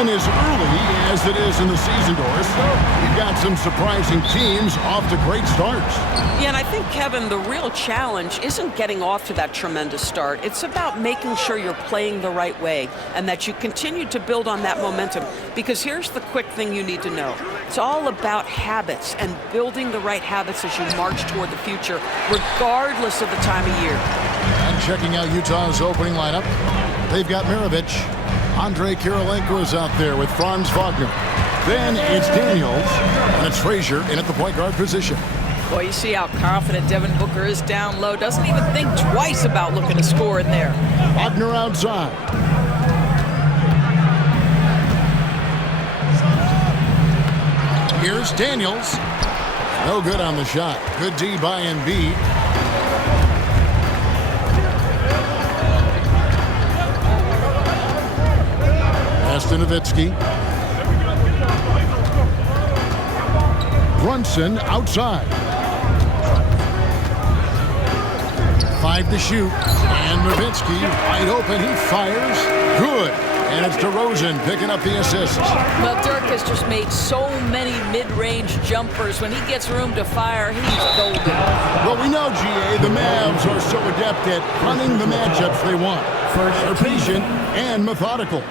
even as early as it is in the season, Doris, you've got some surprising teams off to great starts. Yeah, and I think, Kevin, the real challenge isn't getting off to that tremendous start. It's about making sure you're playing the right way and that you continue to build on that momentum. Because here's the quick thing you need to know. It's all about habits and building the right habits as you march toward the future, regardless of the time of year. And checking out Utah's opening lineup, they've got Maravich. Andre Kirilenko is out there with Franz Wagner. Then it's Daniels, and it's Frazier in at the point guard position. Boy, you see how confident Devin Booker is down low. Doesn't even think twice about looking to score in there. Wagner outside. Here's Daniels. No good on the shot. Good D by Embiid. Nowitzki. Brunson outside. 5 to shoot. And Nowitzki wide open. He fires. Good. And it's DeRozan picking up the assist. Well, Dirk has just made so many mid-range jumpers. When he gets room to fire, he's golden. Well, we know, GA, the Mavs are so adept at running the matchups they want. They're patient and methodical.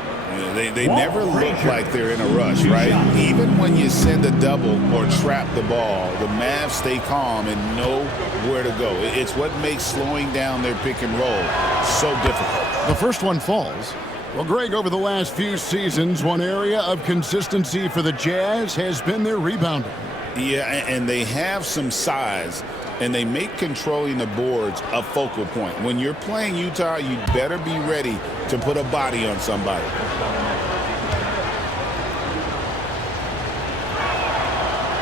They never look like they're in a rush, right? Even when you send a double or trap the ball, the Mavs stay calm and know where to go. It's what makes slowing down their pick and roll so difficult. The first one falls. Well, Greg, over the last few seasons, one area of consistency for the Jazz has been their rebounding. Yeah, and they have some size, and they make controlling the boards a focal point. When you're playing Utah, you better be ready to put a body on somebody.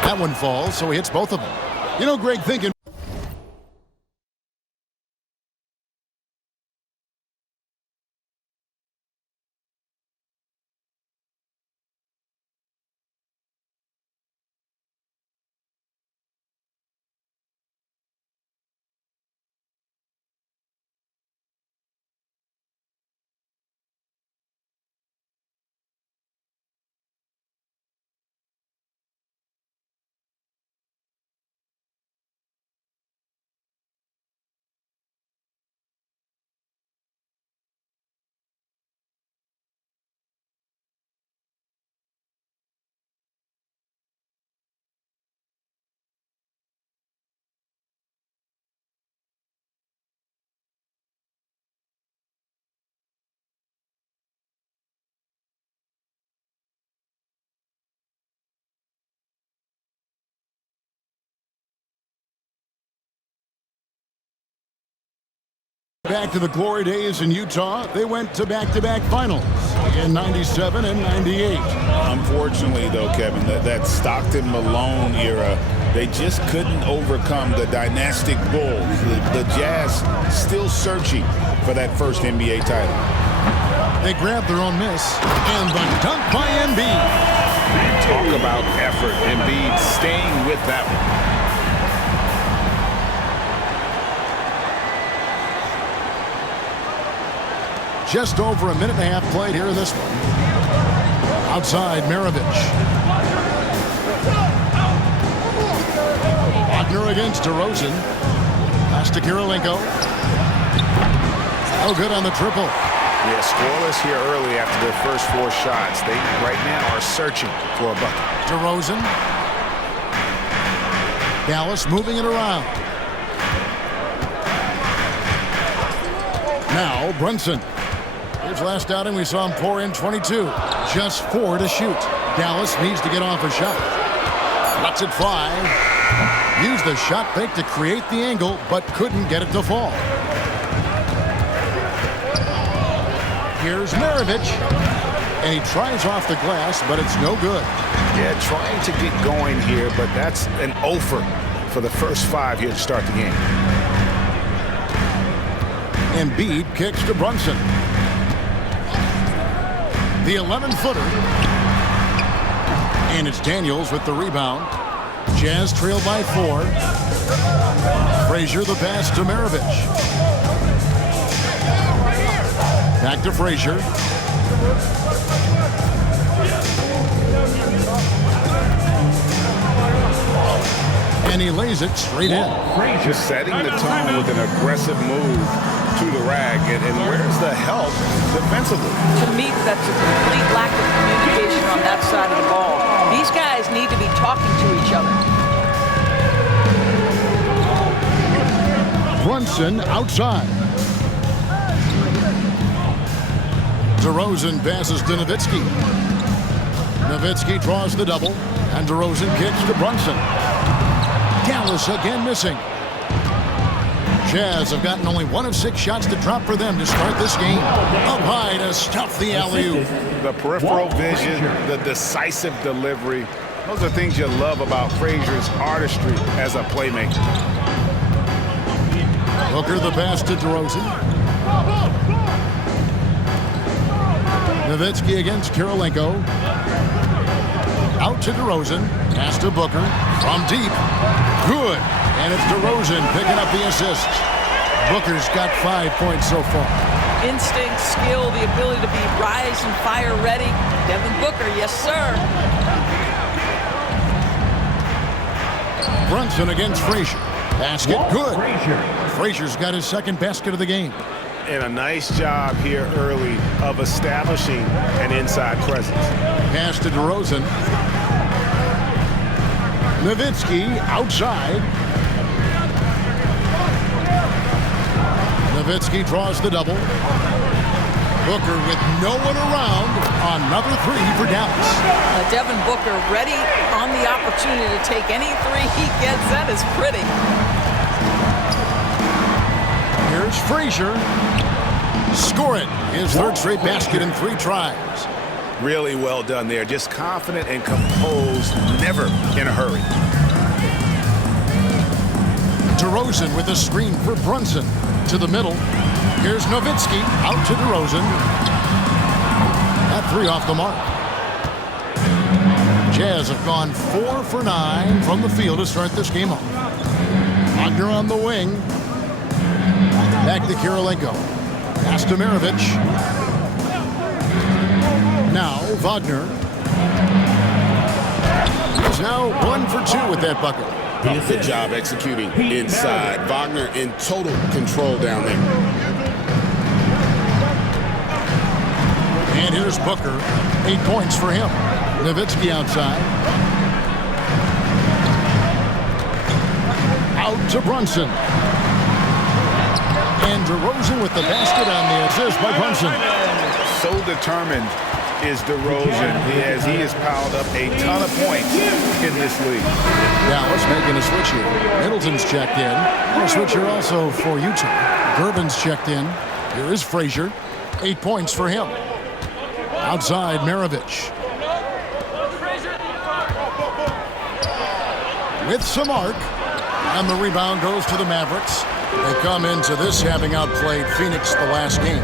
That one falls, so he hits both of them. You know, Greg, thinking back to the glory days in Utah, they went to back-to-back finals in 97 and 98. Unfortunately, though, Kevin, that Stockton-Malone era, they just couldn't overcome the dynastic Bulls. The Jazz still searching for that first NBA title. They grabbed their own miss, and the dunk by Embiid. Talk about effort. Embiid staying with that one. Just over a minute and a half played here in this one. Outside, Maravich. Wagner against DeRozan. Pass to Kirilenko. Oh, good on the triple. Yeah, scoreless here early after their first 4 shots. They right now are searching for a bucket. DeRozan. Dallas moving it around. Now, Brunson. His last outing, we saw him pour in 22. Just 4 to shoot. Dallas needs to get off a shot. Lets it fly. Used the shot fake to create the angle, but couldn't get it to fall. Here's Maravich. And he tries off the glass, but it's no good. Yeah, trying to get going here, but that's an offer for the first 5 here to start the game. Embiid kicks to Brunson. The 11-footer. And it's Daniels with the rebound. Jazz trail by 4. Frazier the pass to Maravich. Back to Frazier. And he lays it straight in. Just setting the tone with an aggressive move to the rack. And where's the help defensively? To me, that's a complete lack of communication on that side of the ball. These guys need to be talking to each other. Brunson outside. DeRozan passes to Nowitzki. Nowitzki draws the double, and DeRozan kicks to Brunson. Dallas again missing. Jazz have gotten only 1 of 6 shots to drop for them to start this game. Up high to stuff the alley-oop. The peripheral vision, the decisive delivery. Those are things you love about Frazier's artistry as a playmaker. Booker the pass to DeRozan. Nowitzki against Kirilenko. Out to DeRozan. Pass to Booker. From deep. Good. And it's DeRozan picking up the assists. Booker's got 5 points so far. Instinct, skill, the ability to be rise and fire ready. Devin Booker, yes, sir. Brunson against Frazier. Basket good. Frazier's got his second basket of the game. And a nice job here early of establishing an inside presence. Pass to DeRozan. Nowitzki outside. Nowitzki draws the double. Booker with no one around. Another 3 for Dallas. Devin Booker ready on the opportunity to take any 3 he gets. That is pretty. Here's Frazier. Score it. His third straight basket in 3 tries. Really well done there. Just confident and composed, never in a hurry. DeRozan with a screen for Brunson. To the middle. Here's Nowitzki. Out to DeRozan. That 3 off the mark. Jazz have gone 4 for 9 from the field to start this game off. Wagner on the wing. Back to Kirilenko. Pass to Maravich. Now Wagner. He's now 1 for 2 with that bucket. Good job executing inside. Wagner in total control down there. And here's Booker. 8 points for him. Nowitzki outside. Out to Brunson. And DeRozan with the basket on the assist by Brunson. So determined is DeRozan as he has piled up a ton of points in this league. Dallas making a switch here. Middleton's checked in. And a switch here also for Utah. Durbin's checked in. Here is Frazier. 8 points for him. Outside, Maravich. With some arc. And the rebound goes to the Mavericks. They come into this having outplayed Phoenix the last game.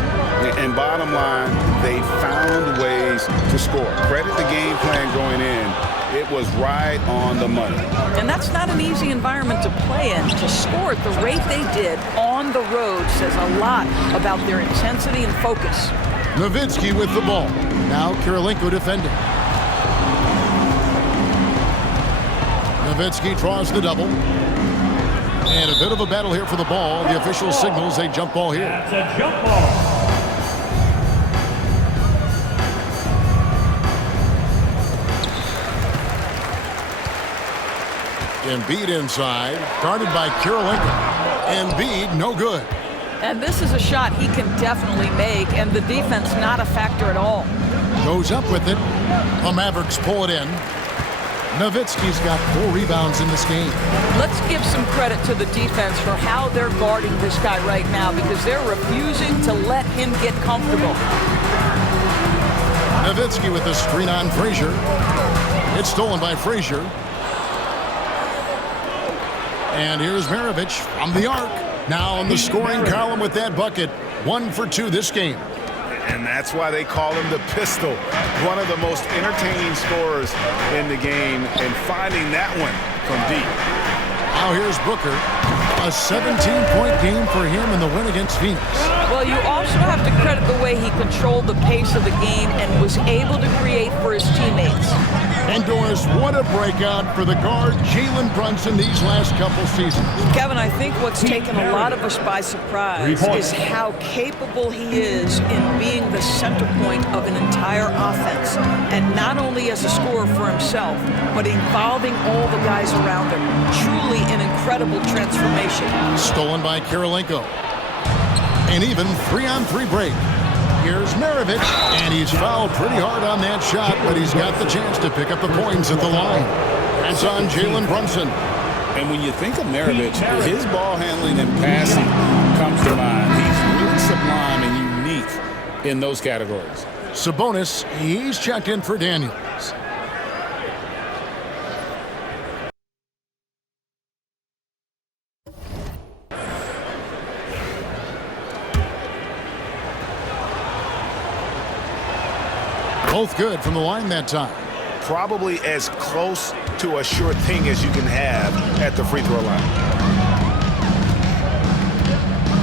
And bottom line, they found ways to score. Credit the game plan going in. It was right on the money. And that's not an easy environment to play in. To score at the rate they did on the road says a lot about their intensity and focus. Nowitzki with the ball. Now Kirilenko defending. Nowitzki draws the double. And a bit of a battle here for the ball. The official signals a jump ball here. That's a jump ball. Embiid inside. Guarded by Kirilenko. Embiid, no good. And this is a shot he can definitely make, and the defense not a factor at all. Goes up with it. The Mavericks pull it in. Nowitzki's got 4 rebounds in this game. Let's give some credit to the defense for how they're guarding this guy right now because they're refusing to let him get comfortable. Nowitzki with the screen on Frazier. It's stolen by Frazier. And here's Maravich from the arc. Now in the scoring column with that bucket. 1 for 2 this game. And that's why they call him the pistol. One of the most entertaining scorers in the game, and finding that one from deep. Now here's Booker. A 17-point game for him in the win against Phoenix. Well, you also have to credit the way he controlled the pace of the game and was able to create for his teammates. And Doris, what a breakout for the guard, Jalen Brunson, these last couple seasons. Kevin, I think what's taken a lot of us by surprise is how capable he is in being the center point of an entire offense. And not only as a scorer for himself, but involving all the guys around him. Truly an incredible transformation. Stolen by Kirilenko. And even 3-on-3 break. Here's Maravich, and he's fouled pretty hard on that shot, but he's got the chance to pick up the points at the line. That's on Jalen Brunson. And when you think of Maravich, his ball handling and passing comes to mind. He's really sublime and unique in those categories. Sabonis, he's checked in for Daniels. Both good from the line that time. Probably as close to a sure thing as you can have at the free throw line.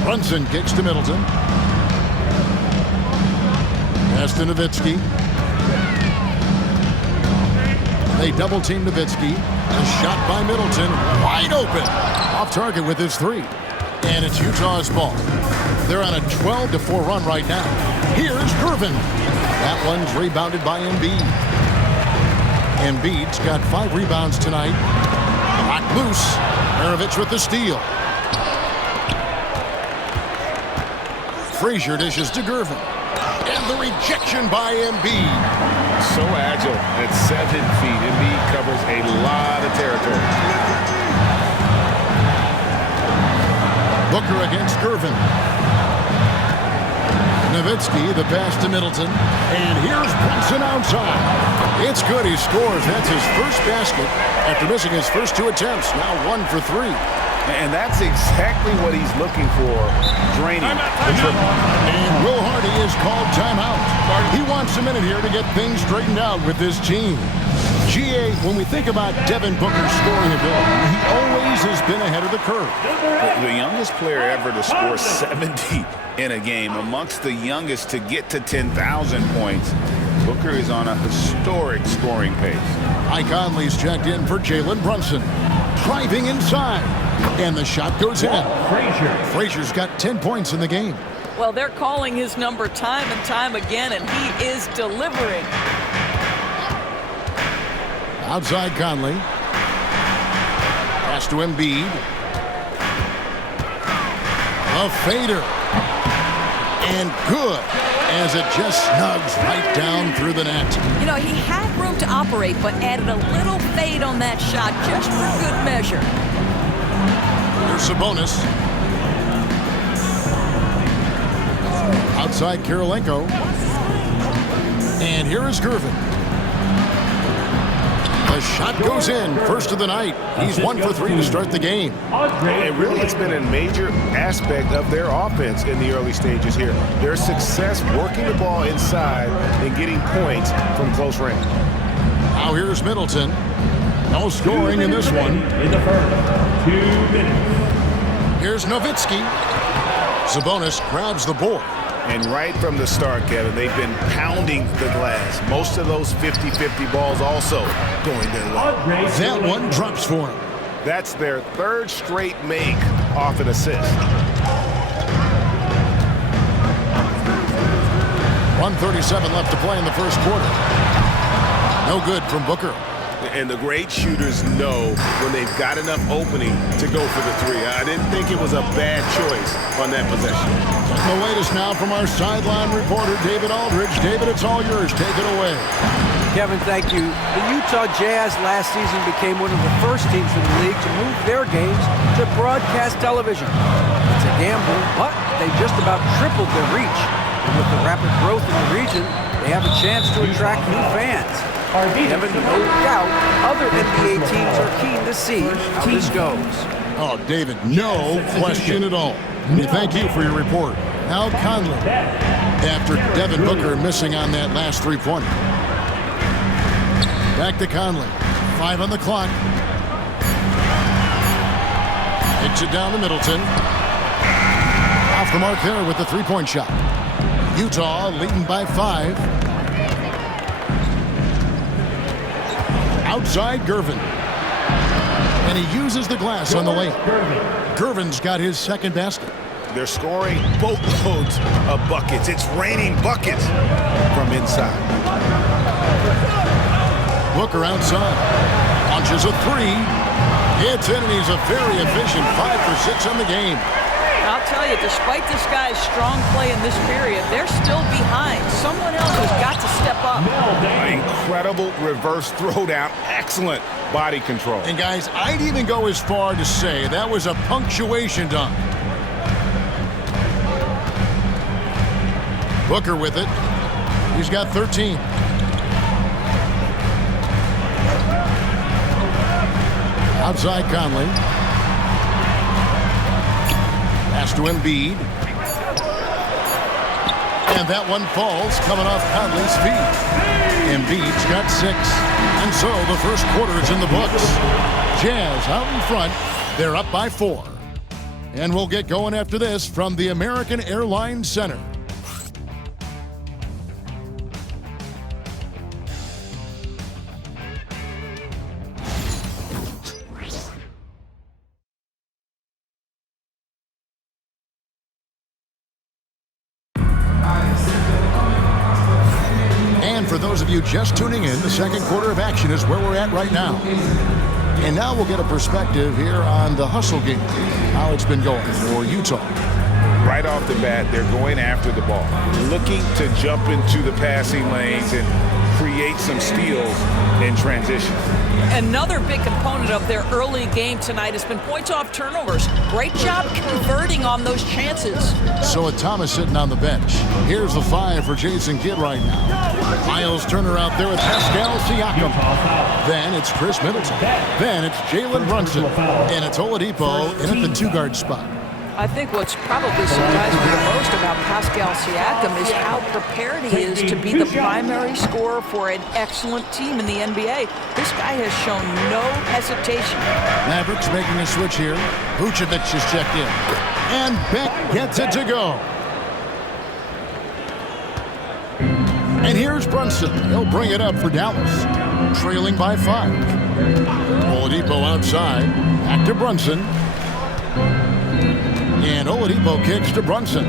Brunson kicks to Middleton. Pass to Nowitzki. They double team Nowitzki. A shot by Middleton. Wide open. Off target with his three. And it's Utah's ball. They're on a 12-4 run right now. Here's Gervin. That one's rebounded by Embiid. Embiid's got 5 rebounds tonight. Locked loose. Maravich with the steal. Frazier dishes to Gervin. And the rejection by Embiid. So agile at 7 feet. Embiid covers a lot of territory. Booker against Gervin. Nowitzki, the pass to Middleton. And here's Brunson outside. It's good. He scores. That's his first basket after missing his first 2 attempts. Now 1 for 3. And that's exactly what he's looking for, draining the triple. And Will Hardy is called timeout. He wants a minute here to get things straightened out with this team. GA, when we think about Devin Booker's scoring ability, he always has been ahead of the curve. The youngest player ever to score 70 in a game, amongst the youngest to get to 10,000 points. Booker is on a historic scoring pace. Mike Conley's checked in for Jalen Brunson. Driving inside. And the shot goes in. Frazier's got 10 points in the game. Well, they're calling his number time and time again, and he is delivering. Outside Conley. Pass to Embiid. A fader. And good, as it just snugs right down through the net. You know, he had room to operate, but added a little fade on that shot just for good measure. Here's Sabonis. Outside Kirilenko. And here is Gervin. The shot goes in. First of the night. He's 1 for 3 to start the game. And really, it's been a major aspect of their offense in the early stages here. Their success working the ball inside and getting points from close range. Now here's Middleton. No scoring in this one. In the first 2 minutes. Here's Nowitzki. Sabonis grabs the board. And right from the start, Kevin, they've been pounding the glass. Most of those 50-50 balls also going their way. That one drops for him. That's their 3rd straight make off an assist. 1:37 left to play in the first quarter. No good from Booker. And the great shooters know when they've got enough opening to go for the 3. I didn't think it was a bad choice on that possession. The latest now from our sideline reporter, David Aldridge. David, it's all yours. Take it away. Kevin, thank you. The Utah Jazz last season became one of the first teams in the league to move their games to broadcast television. It's a gamble, but they just about tripled their reach. And with the rapid growth in the region, they have a chance to attract new fans. Kevin, no doubt other NBA teams are keen to see how this goes. Oh, David, no question at all. We thank you for your report. Now Conley, after Devin Booker missing on that last 3-pointer. Back to Conley. 5 on the clock. Hits it down to Middleton. Off the mark there with the 3-point shot. Utah leading by 5. Outside Gervin. And he uses the glass on the lane. Gervin's got his second basket. They're scoring boatloads of buckets. It's raining buckets from inside. Booker outside. Launches a three. It's in, and he's a very efficient 5 for 6 on the game. I'll tell you, despite this guy's strong play in this period, they're still behind. Someone else has got to step up. Incredible reverse throwdown. Excellent body control. And guys, I'd even go as far to say that was a punctuation dunk. Booker with it. He's got 13. Outside Conley. Pass to Embiid. And that one falls coming off Conley's feet. Embiid's got 6. And so the first quarter is in the books. Jazz out in front. They're up by 4. And we'll get going after this from the American Airlines Center. For those of you just tuning in, the second quarter of action is where we're at right now. And now we'll get a perspective here on the hustle game, how it's been going for Utah. Right off the bat, they're going after the ball, looking to jump into the passing lanes and create some steals in transition. Another big component of their early game tonight has been points off turnovers. Great job converting on those chances. So with Thomas sitting on the bench, here's the 5 for Jason Kidd right now. Miles Turner out there with Pascal Siakam. Then it's Chris Middleton. Then it's Jalen Brunson. And it's Oladipo in at the 2-guard spot. I think what's probably surprised me the most about Pascal Siakam is how prepared he is to be the primary scorer for an excellent team in the NBA. This guy has shown no hesitation. Mavericks making a switch here. Vucevic is checked in. And Beck gets it to go. And here's Brunson. He'll bring it up for Dallas. Trailing by 5. Oladipo outside. Back to Brunson. And Oladipo kicks to Brunson.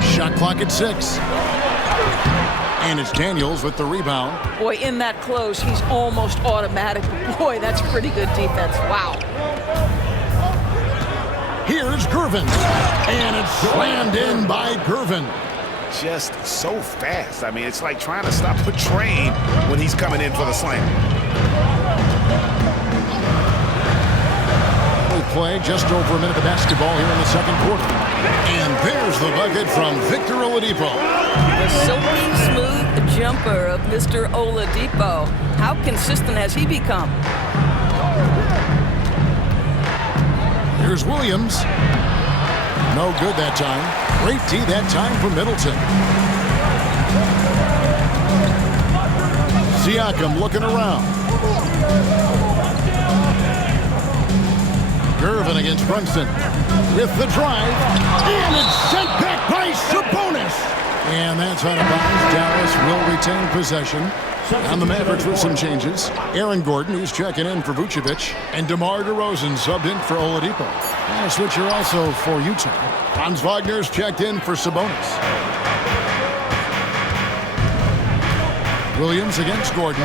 Shot clock at 6. And it's Daniels with the rebound. Boy, in that close, he's almost automatic. Boy, that's pretty good defense. Wow. Here's Gervin. And it's slammed in by Gervin. Just so fast. I mean, it's like trying to stop a train when he's coming in for the slam. Play just over a minute of basketball here in the second quarter. And there's the bucket from Victor Oladipo. The silky smooth jumper of Mr. Oladipo. How consistent has he become? Here's Williams. No good that time. Great D that time for Middleton. Siakam looking around. Gervin against Brunson with the drive, and it's sent back by Sabonis. And that's out of bounds. Dallas will retain possession. And the Mavericks with some changes. Aaron Gordon, who's checking in for Vucevic, and DeMar DeRozan subbed in for Oladipo. And a switcher also for Utah. Franz Wagner's checked in for Sabonis. Williams against Gordon.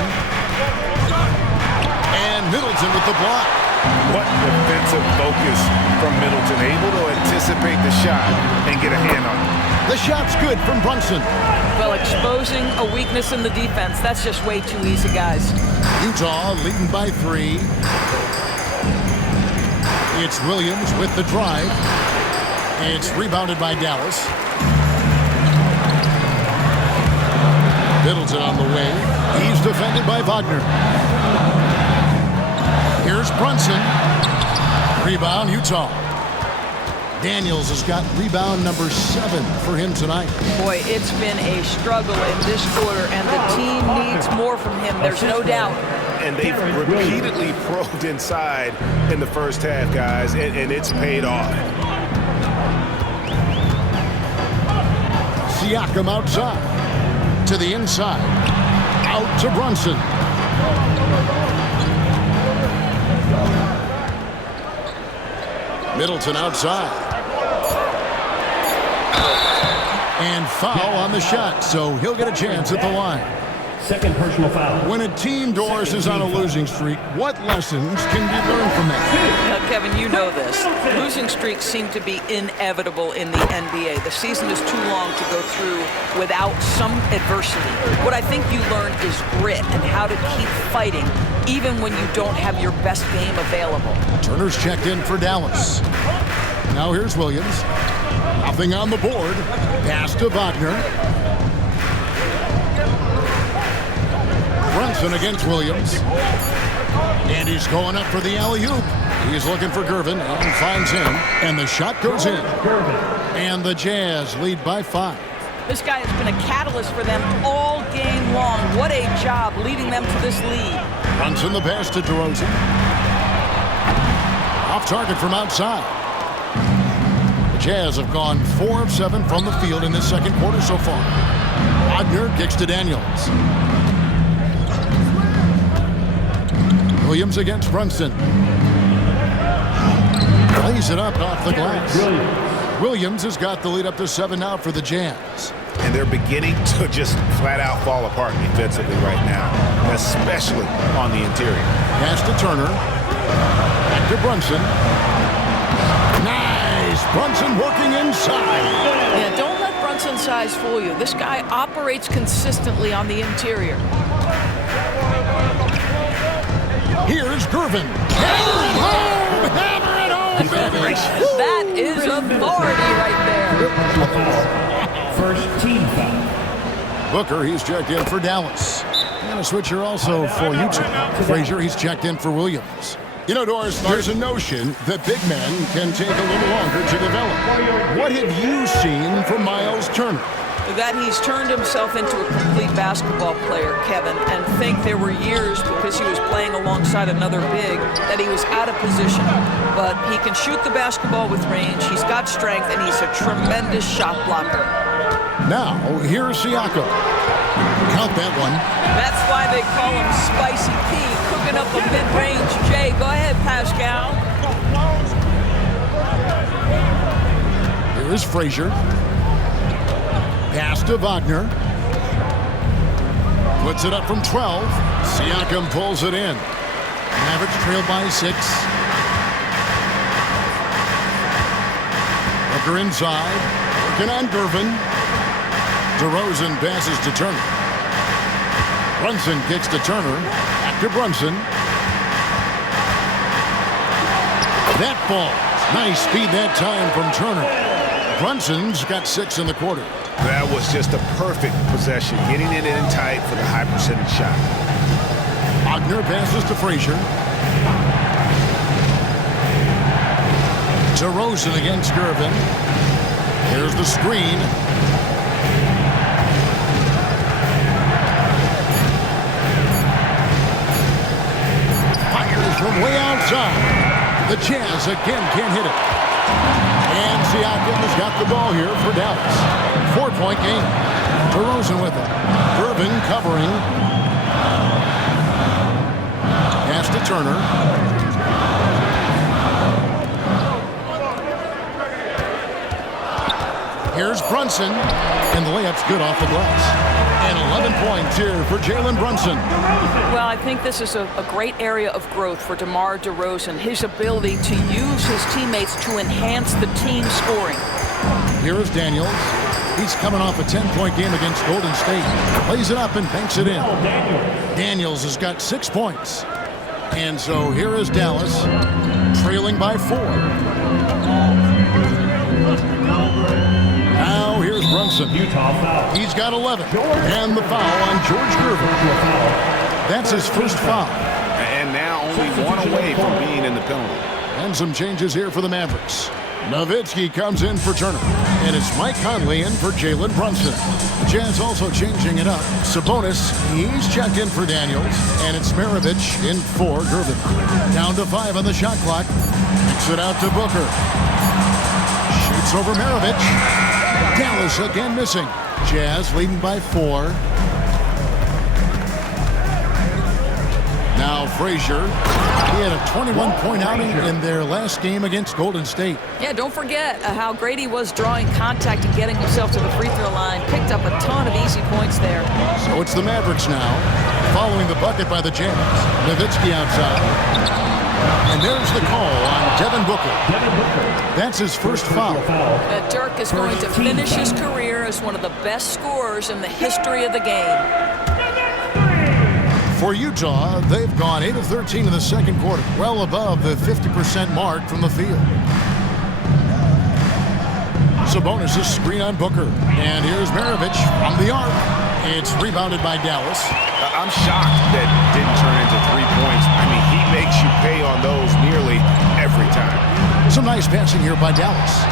And Middleton with the block. What defensive focus from Middleton, able to anticipate the shot and get a hand on it. The shot's good from Brunson. Well, exposing a weakness in the defense, that's just way too easy, guys. Utah leading by 3. It's Williams with the drive. It's rebounded by Dallas. Middleton on the way. He's defended by Wagner. Here's Brunson. Rebound, Utah. Daniels has got rebound number 7 for him tonight. Boy, it's been a struggle in this quarter, and the team needs more from him. There's no doubt. And they've repeatedly probed inside in the first half, guys, and it's paid off. Siakam outside. To the inside. Out to Brunson. Middleton outside. And foul on the shot, so he'll get a chance at the line. Second personal foul. When a team, Doris, is on a losing streak, what lessons can be learned from that? Now, Kevin, you know this. Losing streaks seem to be inevitable in the NBA. The season is too long to go through without some adversity. What I think you learn is grit and how to keep fighting even when you don't have your best game available. Turner's checked in for Dallas. Now here's Williams. Nothing on the board. Pass to Wagner. Brunson against Williams. And he's going up for the alley-oop. He's looking for Gervin and finds him. And the shot goes in. And the Jazz lead by 5. This guy has been a catalyst for them all game long. What a job leading them to this lead. Brunson the pass to DeRozan. Off target from outside. The Jazz have gone 4 of 7 from the field in this second quarter so far. Wagner kicks to Daniels. Williams against Brunson. Lays it up off the glass. Williams has got the lead up to 7 now for the Jazz. And they're beginning to just flat out fall apart defensively right now, especially on the interior. Pass to Turner. Back to Brunson. Nice! Brunson working inside. Yeah, don't let Brunson's size fool you. This guy operates consistently on the interior. Here's Gervin. Hammer it home! Hammer it home, baby! That is authority right there. First team foul. Booker, he's checked in for Dallas. And a switcher also for Utah. Frazier, he's checked in for Williams. You know, Doris, there's a notion that big men can take a little longer to develop. What have you seen from Miles Turner? That he's turned himself into a complete basketball player, Kevin, and think there were years because he was playing alongside another big that he was out of position. But he can shoot the basketball with range, he's got strength, and he's a tremendous shot blocker. Now, here's Siakam. Count that one. That's why they call him Spicy P, cooking up a mid-range J. Go ahead, Pascal. Here is Frazier. Pass to Wagner. Puts it up from 12. Siakam pulls it in. Mavericks trailed by 6. Booker inside. Working on Gervin. DeRozan passes to Turner. Brunson kicks to Turner. Back to Brunson. That falls. Nice speed that time from Turner. Brunson's got 6 in the quarter. That was just a perfect possession, getting it in tight for the high percentage shot. Wagner passes to Frazier. DeRozan against Gervin. Here's the screen. Fires from way outside. The Jazz again can't hit it. And Siakam has got the ball here for Dallas. 4-point game. DeRozan with it. Gervin covering. Pass to Turner. Here's Brunson. And the layup's good off the glass. And 11 points here for Jalen Brunson. Well, I think this is a great area of growth for DeMar DeRozan. His ability to use his teammates to enhance the team scoring. Here is Daniels. He's coming off a 10-point game against Golden State. Plays it up and banks it in. Daniels has got 6 points. And so here is Dallas, trailing by 4. Now here's Brunson. Utah foul. He's got 11. And the foul on George Gervin. That's his first foul. And now only 1 away from being in the penalty. And some changes here for the Mavericks. Nowitzki comes in for Turner. And it's Mike Conley in for Jalen Brunson. The Jazz also changing it up. Sabonis, he's checked in for Daniels. And it's Maravich in for Gervin. Down to 5 on the shot clock. Kicks it out to Booker. Shoots over Maravich. Dallas again missing. Jazz leading by 4. Now Frazier. He had a 21-point outing in their last game against Golden State. Yeah, don't forget how great he was drawing contact and getting himself to the free throw line. Picked up a ton of easy points there. So it's the Mavericks now, following the bucket by the Jazz. Nowitzki outside. And there's the call on Devin Booker. That's his first foul. Dirk is going to finish his career as one of the best scorers in the history of the game. For Utah, they've gone 8 of 13 in the second quarter, well above the 50% mark from the field. Sabonis' screen on Booker. And here's Maravich from the arc. It's rebounded by Dallas. I'm shocked that didn't turn into 3 points. I mean, he makes you pay on those nearly every time. Some nice passing here by Dallas.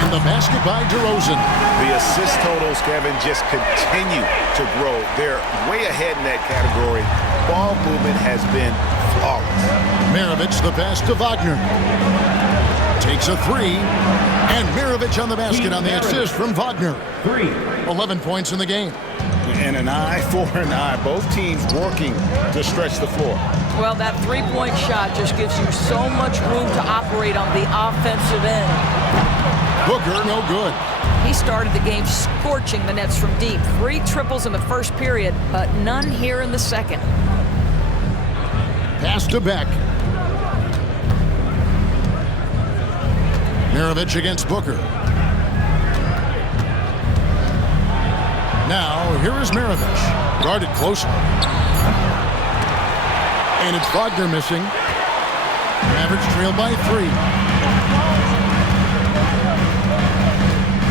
And the basket by DeRozan. The assist totals, Kevin, just continue to grow. They're way ahead in that category. Ball movement has been flawless. Maravich the pass to Wagner. Takes a three. And Maravich on the basket on the assist from Wagner. 11 points in the game. And an eye for an eye. Both teams working to stretch the floor. Well, that three-point shot just gives you so much room to operate on the offensive end. Booker, no good. He started the game scorching the Nets from deep. 3 triples in the first period, but none here in the second. Pass to Beck. Maravich against Booker. Now, here is Maravich. Guarded closely. And it's Wagner missing. Mavericks trail by 3.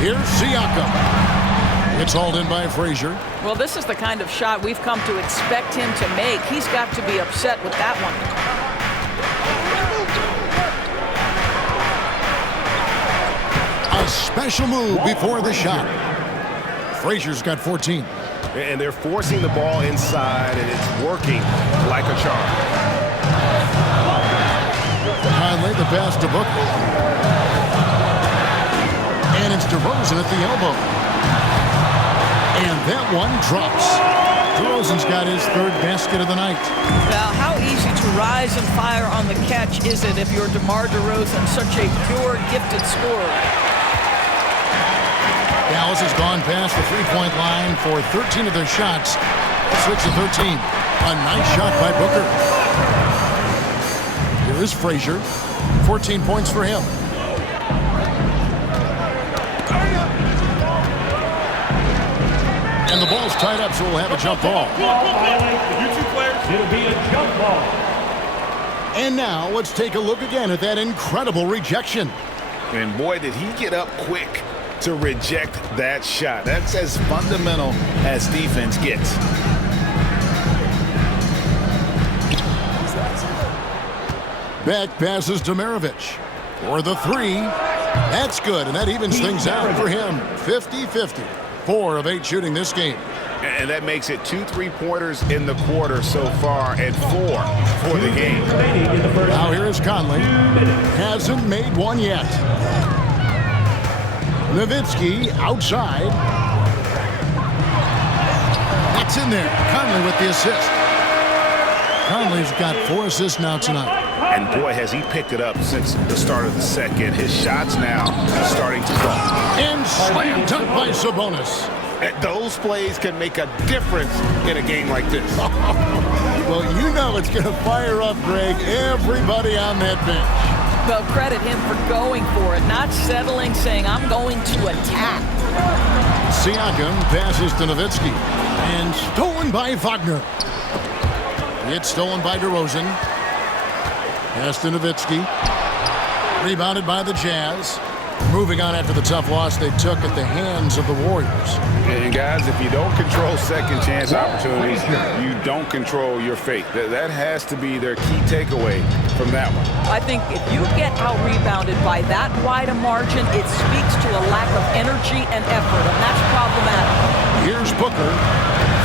Here's Siakam. It's hauled in by Frazier. Well, this is the kind of shot we've come to expect him to make. He's got to be upset with that one. A special move before the shot. Frazier's got 14. And they're forcing the ball inside, and it's working like a charm. Conley the pass to Booker. And it's DeRozan at the elbow. And that one drops. DeRozan's got his 3rd basket of the night. Now, how easy to rise and fire on the catch is it if you're DeMar DeRozan, such a pure, gifted scorer? Dallas has gone past the three-point line for 13 of their shots. 6 of 13. A nice shot by Booker. Here is Frazier. 14 points for him. And the ball's tied up, so we'll have a jump ball. It'll be a jump ball. And now let's take a look again at that incredible rejection. And boy, did he get up quick to reject that shot. That's as fundamental as defense gets. Beck passes to Maravich for the 3. That's good, and that evens things out for him. 50-50. 4 of 8 shooting this game. And that makes it 2 3-pointers in the quarter so far and 4 for the game. Now here is Conley. Hasn't made one yet. Nowitzki outside. That's in there. Conley with the assist. Conley's got 4 assists now tonight. And boy, has he picked it up since the start of the second. His shots now starting to fall. And slam dunk by Sabonis. Those plays can make a difference in a game like this. Well, you know it's going to fire up, Greg, everybody on that bench. Well, credit him for going for it, not settling, saying, I'm going to attack. Siakam passes to Nowitzki. And stolen by Wagner. It's stolen by DeRozan. Pass to Nowitzki. Rebounded by the Jazz. Moving on after the tough loss they took at the hands of the Warriors. And guys, if you don't control second chance opportunities, you don't control your fate. That has to be their key takeaway from that one. I think if you get out-rebounded by that wide a margin, it speaks to a lack of energy and effort, and that's problematic. Here's Booker,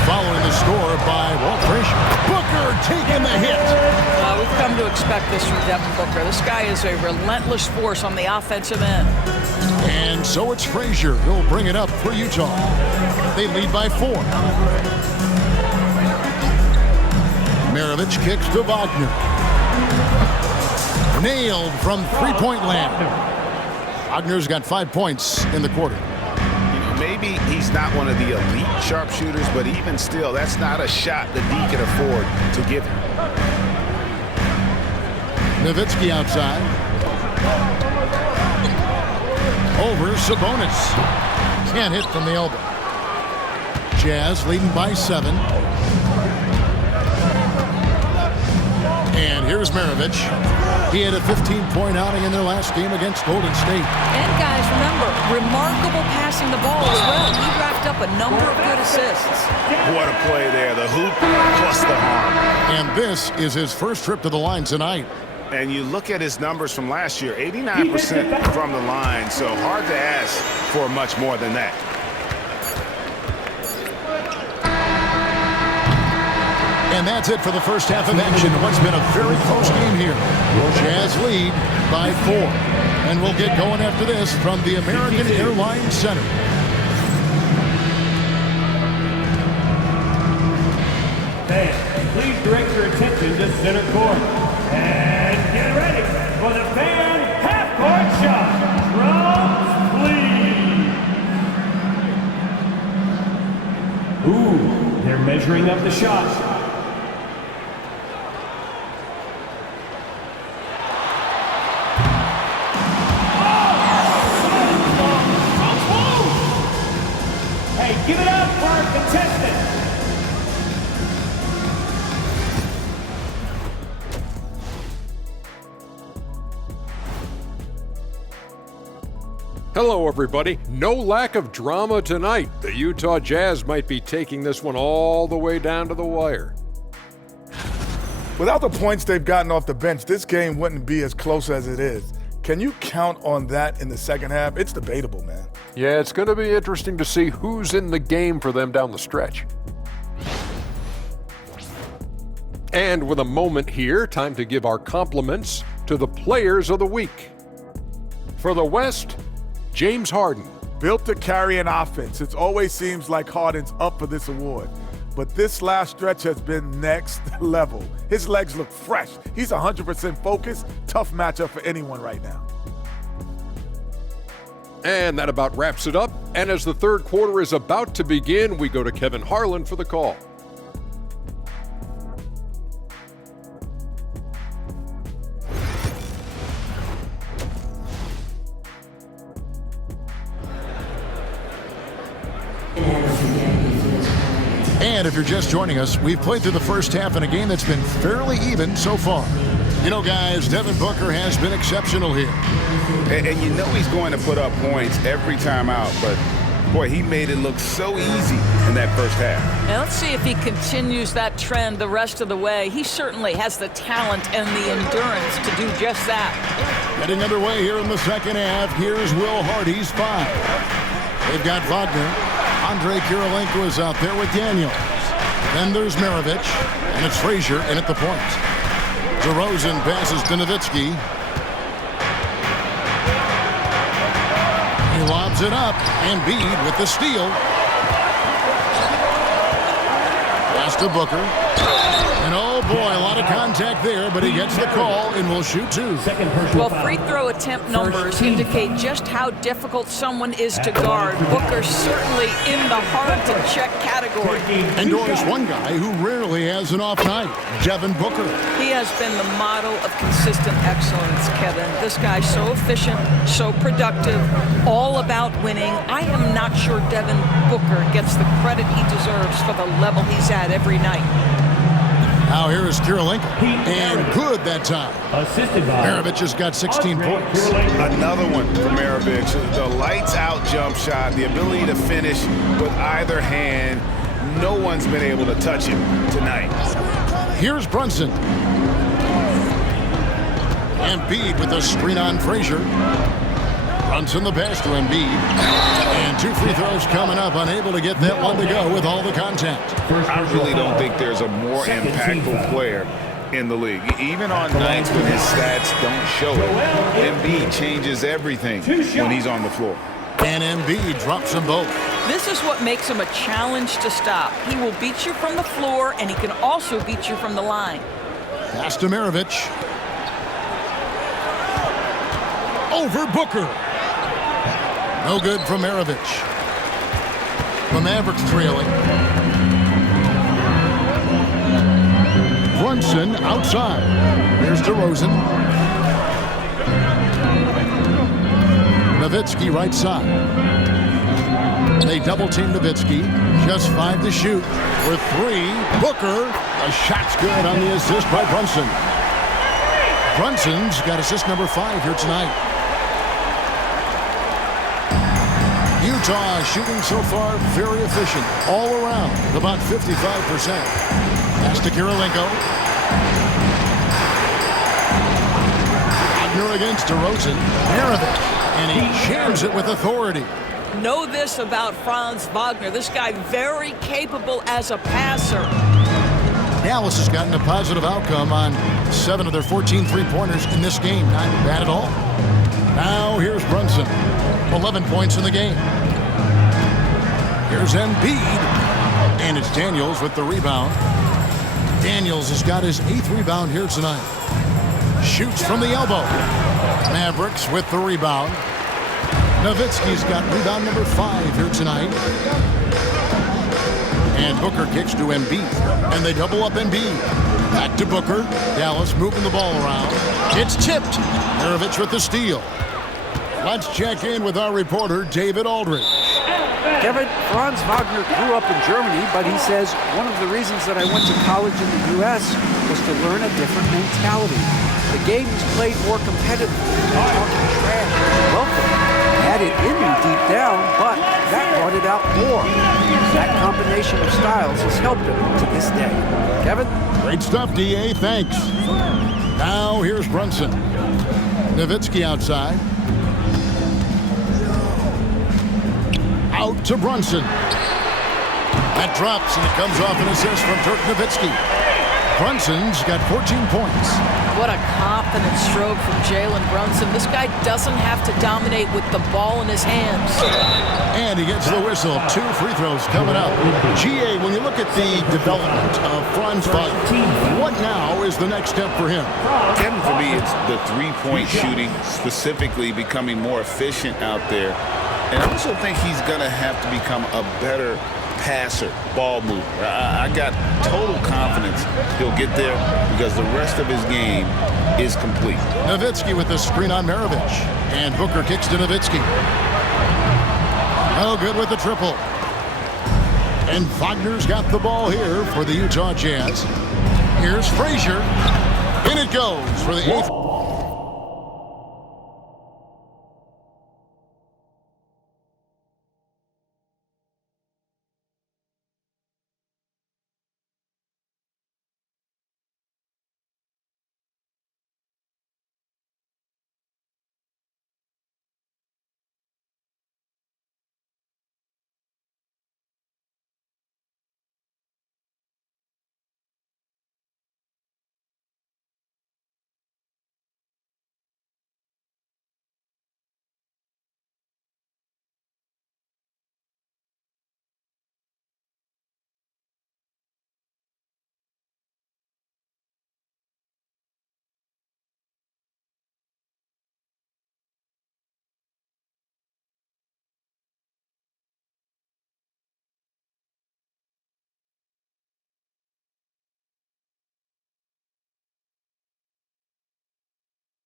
following the score by Walt Frazier. Booker taking the hit. We've come to expect this from Devin Booker. This guy is a relentless force on the offensive end. And so it's Frazier who'll bring it up for Utah. They lead by 4. Maravich kicks to Wagner. Nailed from three-point land. Wagner's got 5 points in the quarter. Maybe he's not one of the elite sharpshooters, but even still, that's not a shot that he can afford to give him. Nowitzki outside. Over Sabonis. Can't hit from the elbow. Jazz leading by 7. And here's Maravich. He had a 15-point outing in their last game against Golden State. And guys, remember, remarkable passing the ball as well. He racked up a number of good assists. What a play there. The hoop plus the harm. And this is his first trip to the line tonight. And you look at his numbers from last year, 89% from the line, so hard to ask for much more than that. And that's it for the first half of action. What's been a very close game here. Jazz lead by 4. And we'll get going after this from the American Airlines Center. Fans, please direct your attention to center court. And get ready for the fan half-court shot. Drums, please. Ooh, they're measuring up the shot. Give it up for our contestant. Hello, everybody. No lack of drama tonight. The Utah Jazz might be taking this one all the way down to the wire. Without the points they've gotten off the bench, this game wouldn't be as close as it is. Can you count on that in the second half? It's debatable, man. Yeah, it's going to be interesting to see who's in the game for them down the stretch. And with a moment here, time to give our compliments to the players of the week. For the West, James Harden. Built to carry an offense. It always seems like Harden's up for this award. But this last stretch has been next level. His legs look fresh. He's 100% focused. Tough matchup for anyone right now. And that about wraps it up. And as the third quarter is about to begin, we go to Kevin Harlan for the call. And if you're just joining us, we've played through the first half in a game that's been fairly even so far. You know, guys, Devin Booker has been exceptional here. And you know he's going to put up points every time out, but boy, he made it look so easy in that first half. Now let's see if he continues that trend the rest of the way. He certainly has the talent and the endurance to do just that. Getting underway here in the second half, here's Will Hardy's 5. They've got Wagner. Andre Kirilenko is out there with Daniels. Then there's Maravich, and it's Frazier in at the point. DeRozan passes to Nowitzki. He lobs it up, and Embiid with the steal. Pass to Booker. And oh boy, a lot of contact there, but he gets the call and will shoot 2. Well, free throw attempt numbers indicate just how difficult someone is to guard. Booker's certainly in the hard-to-check category. And Doris, one guy who rarely has an off night, Devin Booker. He has been the model of consistent excellence, Kevin. This guy's so efficient, so productive, all about winning. I am not sure Devin Booker gets the credit he deserves for the level he's at every night. Now here is Kirilenko, and good that time. Assisted by Maravich has got 16 points. Another one for Maravich. The lights-out jump shot, the ability to finish with either hand. No one's been able to touch him tonight. Here's Brunson. Embiid with a screen on Frazier. Brunson the pass to Embiid. And 2 free throws coming up, unable to get that one to go with all the contact. I really don't think there's a more impactful player in the league. Even on nights when his stats don't show it, Embiid changes everything when he's on the floor. And Embiid drops them both. This is what makes him a challenge to stop. He will beat you from the floor, and he can also beat you from the line. Pass to Maravich. Over Booker. No good from Maravich. The Mavericks trailing. Brunson outside. Here's DeRozan. Nowitzki right side. They double-team Nowitzki. Just 5 to shoot. For 3, Booker. A shot's good on the assist by Brunson. Brunson's got assist number 5 here tonight. Utah shooting so far very efficient. All around, about 55%. Pass to Kirilenko. Wagner against DeRozan. Maravich. And he jams it with authority. Know this about Franz Wagner. This guy very capable as a passer. Dallas has gotten a positive outcome on 7 of their 14 three-pointers in this game. Not bad at all. Now here's Brunson. 11 points in the game. Here's Embiid. And it's Daniels with the rebound. Daniels has got his 8th rebound here tonight. Shoots from the elbow. Mavericks with the rebound. Nowitzki's got rebound number 5 here tonight. And Booker kicks to Embiid. And they double up Embiid. Back to Booker. Dallas moving the ball around. It's tipped. Maravich with the steal. Let's check in with our reporter, David Aldridge. Kevin, Franz Wagner grew up in Germany, but he says one of the reasons that I went to college in the U.S. was to learn a different mentality. The game is played more competitively. Talking trash is welcome. Had it in me deep down, but that brought it out more. That combination of styles has helped him to this day. Kevin? Great stuff, D.A. Thanks. Now here's Brunson. Nowitzki outside. Out to Brunson. That drops, and it comes off an assist from Dirk Nowitzki. Brunson's got 14 points. What a confident stroke from Jalen Brunson. This guy doesn't have to dominate with the ball in his hands. And he gets the whistle. 2 free throws coming up. G.A., when you look at the development of Franz Wagner, what now is the next step for him? Kevin, for me, it's the three-point shooting, specifically becoming more efficient out there. And I also think he's going to have to become a better passer, ball mover. I got total confidence he'll get there because the rest of his game is complete. Nowitzki with the screen on Maravich. And Booker kicks to Nowitzki. Oh, good with the triple. And Wagner's got the ball here for the Utah Jazz. Here's Frazier. In it goes for the 8th.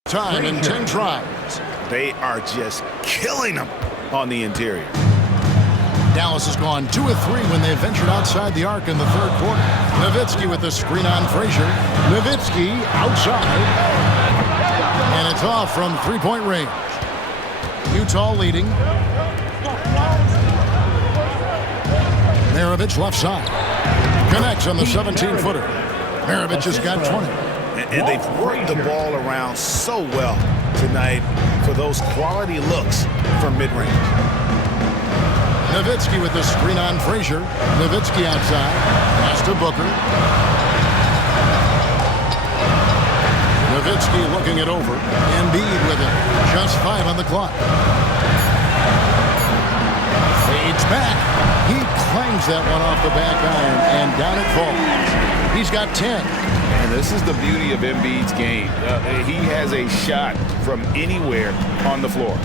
Time and 10 tries. They are just killing them on the interior. Dallas has gone 2 of 3 when they ventured outside the arc in the 3rd quarter. Nowitzki with the screen on Frazier. Nowitzki outside. And it's off from 3-point range. Utah leading. Maravich left side. Connects on the 17-footer. Maravich has got 20. And they've worked the ball around so well tonight for those quality looks from mid-range. Nowitzki with the screen on Frazier. Nowitzki outside. Pass to Booker. Nowitzki looking it over. Embiid with it. Just 5 on the clock. It's back. He clangs that one off the back iron, and down it falls. He's got 10. And this is the beauty of Embiid's game. He has a shot from anywhere on the floor.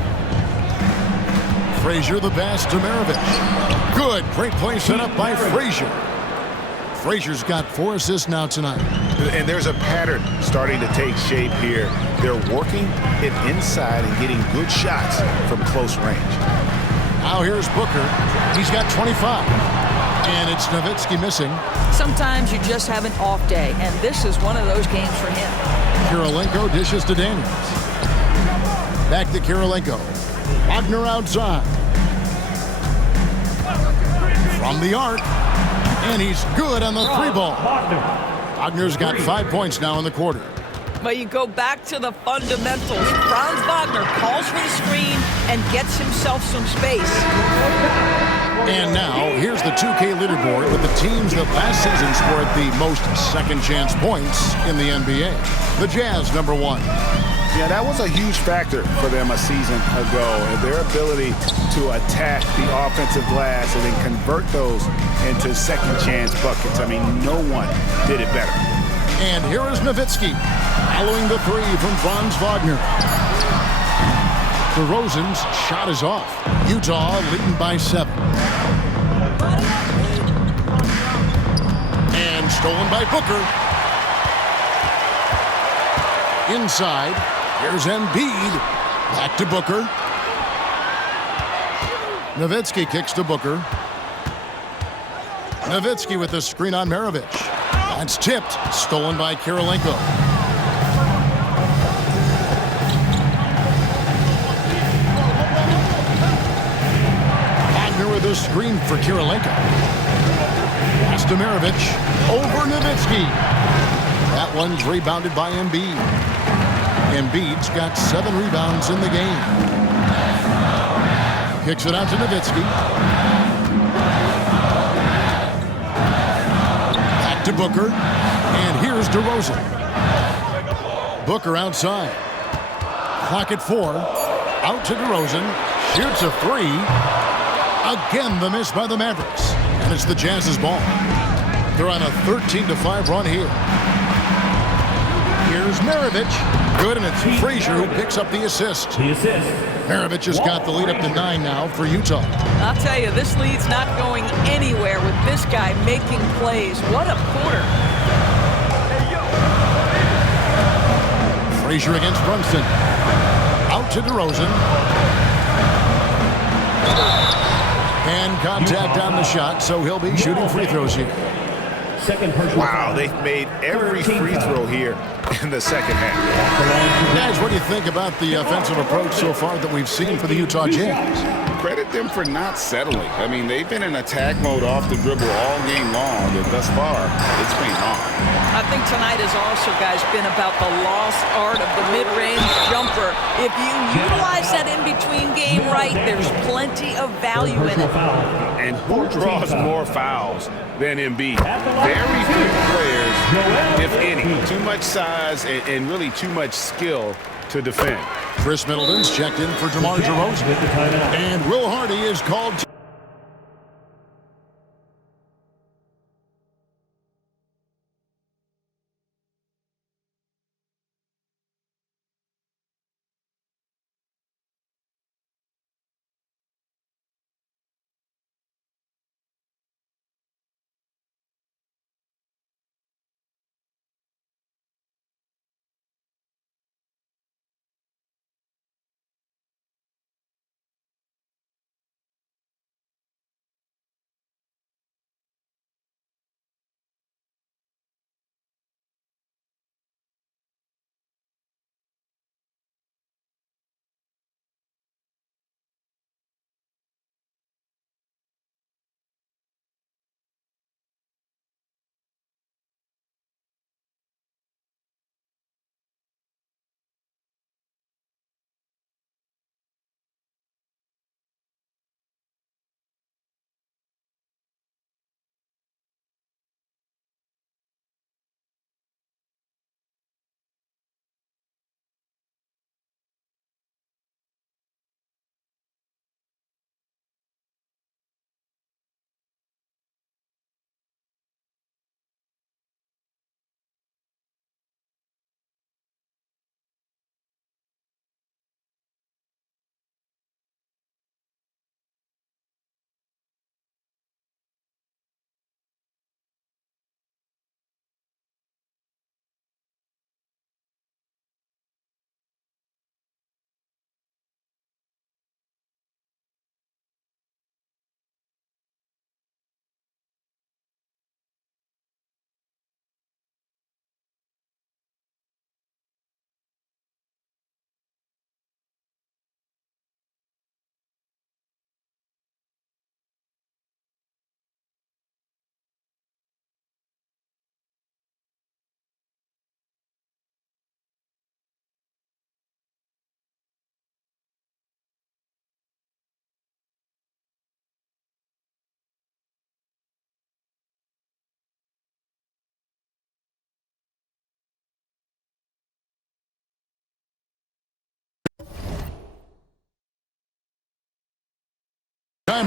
Frazier the pass to Maravich. Good. Great play set up by Frazier. Frazier's got 4 assists now tonight. And there's a pattern starting to take shape here. They're working it inside and getting good shots from close range. Now here's Booker. He's got 25. And it's Nowitzki missing. Sometimes you just have an off day, and this is one of those games for him. Kirilenko dishes to Daniels. Back to Kirilenko. Wagner outside. From the arc. And he's good on the 3-ball. Wagner's got 5 points now in the quarter. But you go back to the fundamentals. Franz Wagner calls for the screen and gets himself some space. And now, here's the 2K leaderboard with the teams that last season scored the most second-chance points in the NBA. The Jazz, number 1. Yeah, that was a huge factor for them a season ago. Their ability to attack the offensive glass and then convert those into second-chance buckets. I mean, no one did it better. And here is Nowitzki, following the 3 from Franz Wagner. DeRozan's shot is off. Utah leading by 7. And stolen by Booker. Inside, here's Embiid. Back to Booker. Nowitzki kicks to Booker. Nowitzki with the screen on Maravich. That's tipped. Stolen by Kirilenko. Wagner with a screen for Kirilenko. Pass to Maravich. Over Nowitzki. That one's rebounded by Embiid. Embiid's got 7 rebounds in the game. Kicks it out to Nowitzki. Back to Booker. And here's DeRozan. Booker outside. Clock at 4. Out to DeRozan. Shoots a 3. Again, the miss by the Mavericks. And it's the Jazz's ball. They're on a 13-5 run here. Here's Maravich. Good, and it's Frazier who picks up the assist. Maravich has got the lead up to 9 now for Utah. I'll tell you, this lead's not going anywhere with this guy making plays. What a quarter. Frazier against Brunson. Out to DeRozan. And contact on the shot, so he'll be shooting free throws here. Wow, they've made every free throw here in the second half. Guys, what do you think about the offensive approach so far that we've seen for the Utah Jazz? Credit them for not settling. I mean, they've been in attack mode off the dribble all game long, and thus far, it's been on. I think tonight has also, guys, been about the lost art of the mid-range jumper. If you utilize that in-between game right, there's plenty of value in it. And who draws more fouls than Embiid? Very few players, if any. Too much size and really too much skill to defend. Chris Middleton's checked in for DeMar DeRozan. And Will Hardy is called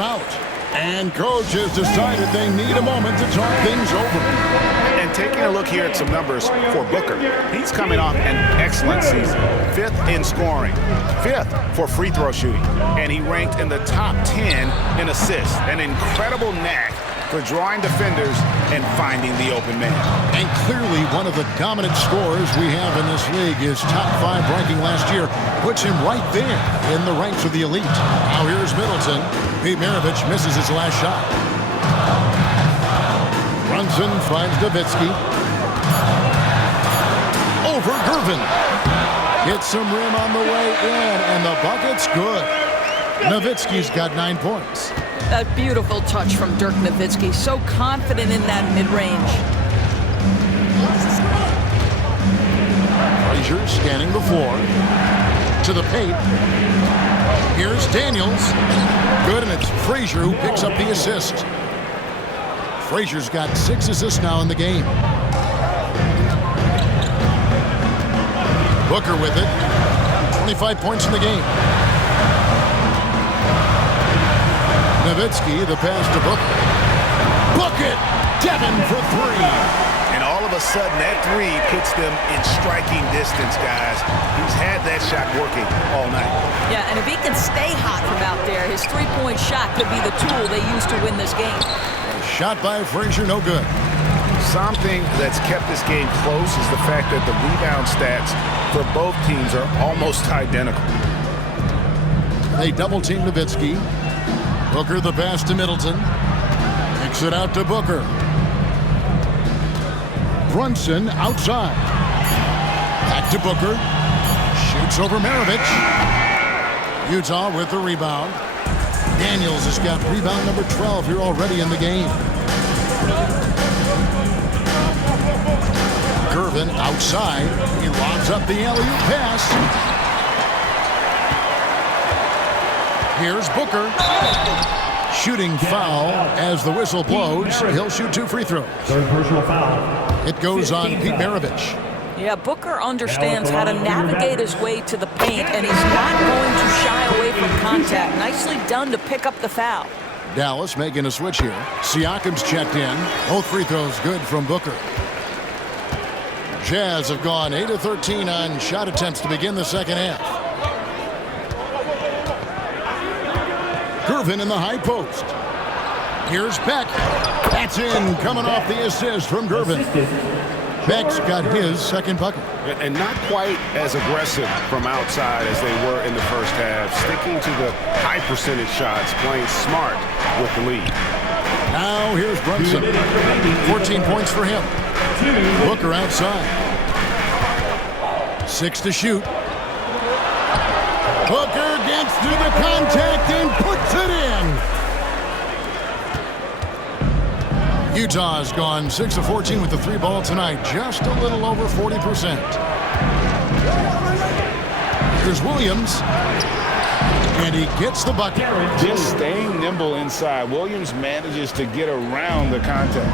timeout. And coach has decided they need a moment to talk things over. And taking a look here at some numbers for Booker, he's coming off an excellent season. 5th in scoring, 5th for free throw shooting, and he ranked in the top 10 in assists. An incredible knack for drawing defenders and finding the open man. And clearly one of the dominant scorers we have in this league. His top 5 ranking last year puts him right there in the ranks of the elite. Now here's Middleton. Pete Maravich misses his last shot. Brunson finds Nowitzki. Over Gervin. Gets some rim on the way in, and the bucket's good. Nowitzki's got 9 points. That beautiful touch from Dirk Nowitzki. So confident in that mid-range. Frazier scanning the floor. To the paint. Here's Daniels. Good, and it's Frazier who picks up the assist. Frazier's got 6 assists now in the game. Booker with it. 25 points in the game. Nowitzki, the pass to Booker. Bucket! Devin for 3. And all of a sudden, that 3 puts them in striking distance, guys. He's had that shot working all night. Yeah, and if he can stay hot from out there, his three-point shot could be the tool they use to win this game. Shot by Frazier, no good. Something that's kept this game close is the fact that the rebound stats for both teams are almost identical. They double-team Nowitzki. Booker the pass to Middleton. Kicks it out to Booker. Brunson outside. Back to Booker. Shoots over Maravich. Utah with the rebound. Daniels has got rebound number 12 here already in the game. Gervin outside. He lobs up the alley-oop pass. Here's Booker. Shooting foul as the whistle blows. He'll shoot 2 free throws. Third personal foul. It goes on Pete Maravich. Yeah, Booker understands how to navigate his way to the paint, and he's not going to shy away from contact. Nicely done to pick up the foul. Dallas making a switch here. Siakam's checked in. Both free throws good from Booker. Jazz have gone 8 of 13 on shot attempts to begin the second half. Gervin in the high post. Here's Beck. That's in, coming off the assist from Gervin. Beck's got his second bucket. And not quite as aggressive from outside as they were in the first half. Sticking to the high percentage shots, playing smart with the lead. Now here's Brunson. 14 points for him. Booker outside. 6 to shoot. Booker gets through the contact and puts it in. Utah's gone 6 of 14 with the 3 ball tonight. Just a little over 40%. Here's Williams. And he gets the bucket. Just staying nimble inside. Williams manages to get around the contact.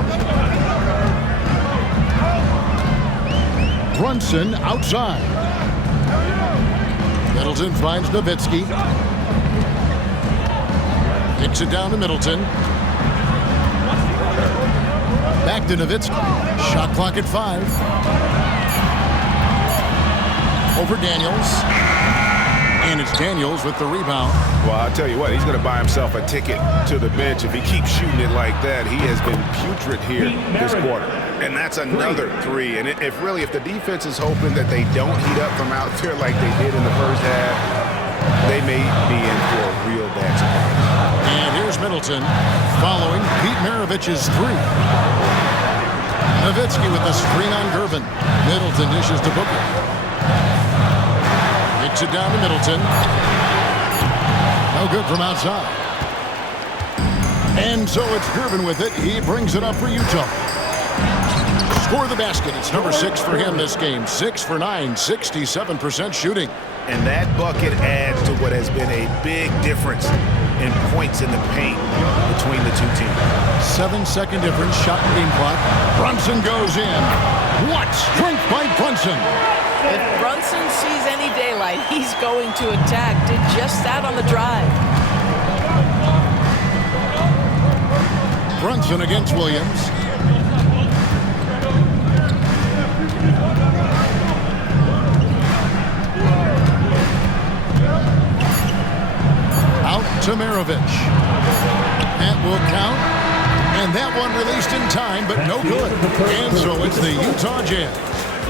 Brunson outside. Middleton finds Nowitzki. Kicks it down to Middleton. Back to Nowitzki. Shot clock at 5. Over Daniels. And it's Daniels with the rebound. Well, I'll tell you what, he's going to buy himself a ticket to the bench if he keeps shooting it like that. He has been putrid here this quarter. And that's another 3. And if the defense is hoping that they don't heat up from out there like they did in the first half, they may be in for a real bad surprise. And here's Middleton following Pete Maravich's 3. Nowitzki with the screen on Gervin. Middleton dishes to Booker. Kicks it down to Middleton. No good from outside. And so it's Gervin with it. He brings it up for Utah. Score the basket. It's number 6 for him this game. 6 for 9, 67% shooting. And that bucket adds to what has been a big difference in points in the paint between the two teams. 7-second difference, shot and game clock. Brunson goes in. What strength by Brunson. If Brunson sees any daylight, he's going to attack. Did just that on the drive. Brunson against Williams. Out to Maravich. That will count. And that one released in time, but no good. And so it's the Utah Jazz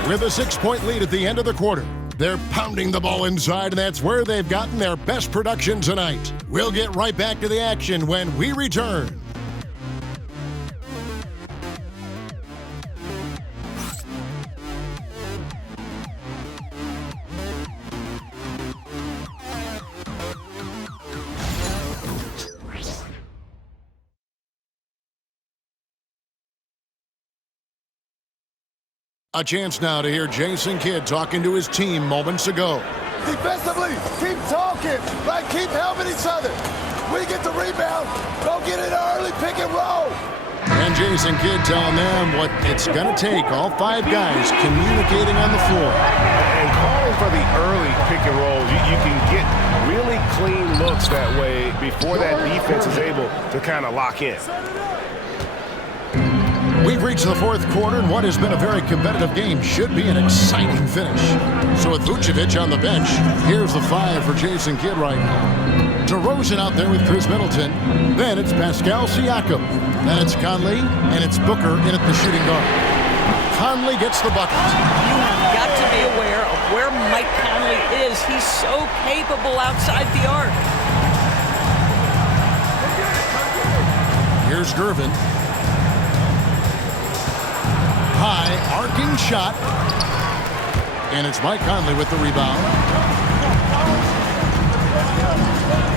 with a 6-point lead at the end of the quarter. They're pounding the ball inside, and that's where they've gotten their best production tonight. We'll get right back to the action when we return. A chance now to hear Jason Kidd talking to his team moments ago. Defensively, keep talking, right? Keep helping each other. We get the rebound, go get it early, pick and roll. And Jason Kidd telling them what it's going to take, all 5 guys communicating on the floor. And calling for the early pick and roll, you can get really clean looks that way before that defense is able to kind of lock in. We've reached the 4th quarter, and what has been a very competitive game should be an exciting finish. So with Vucevic on the bench, here's the 5 for Jason Kidd right now. DeRozan out there with Chris Middleton. Then it's Pascal Siakam. Then it's Conley, and it's Booker in at the shooting guard. Conley gets the bucket. You have got to be aware of where Mike Conley is. He's so capable outside the arc. Here's Gervin. High, arcing shot. And it's Mike Conley with the rebound.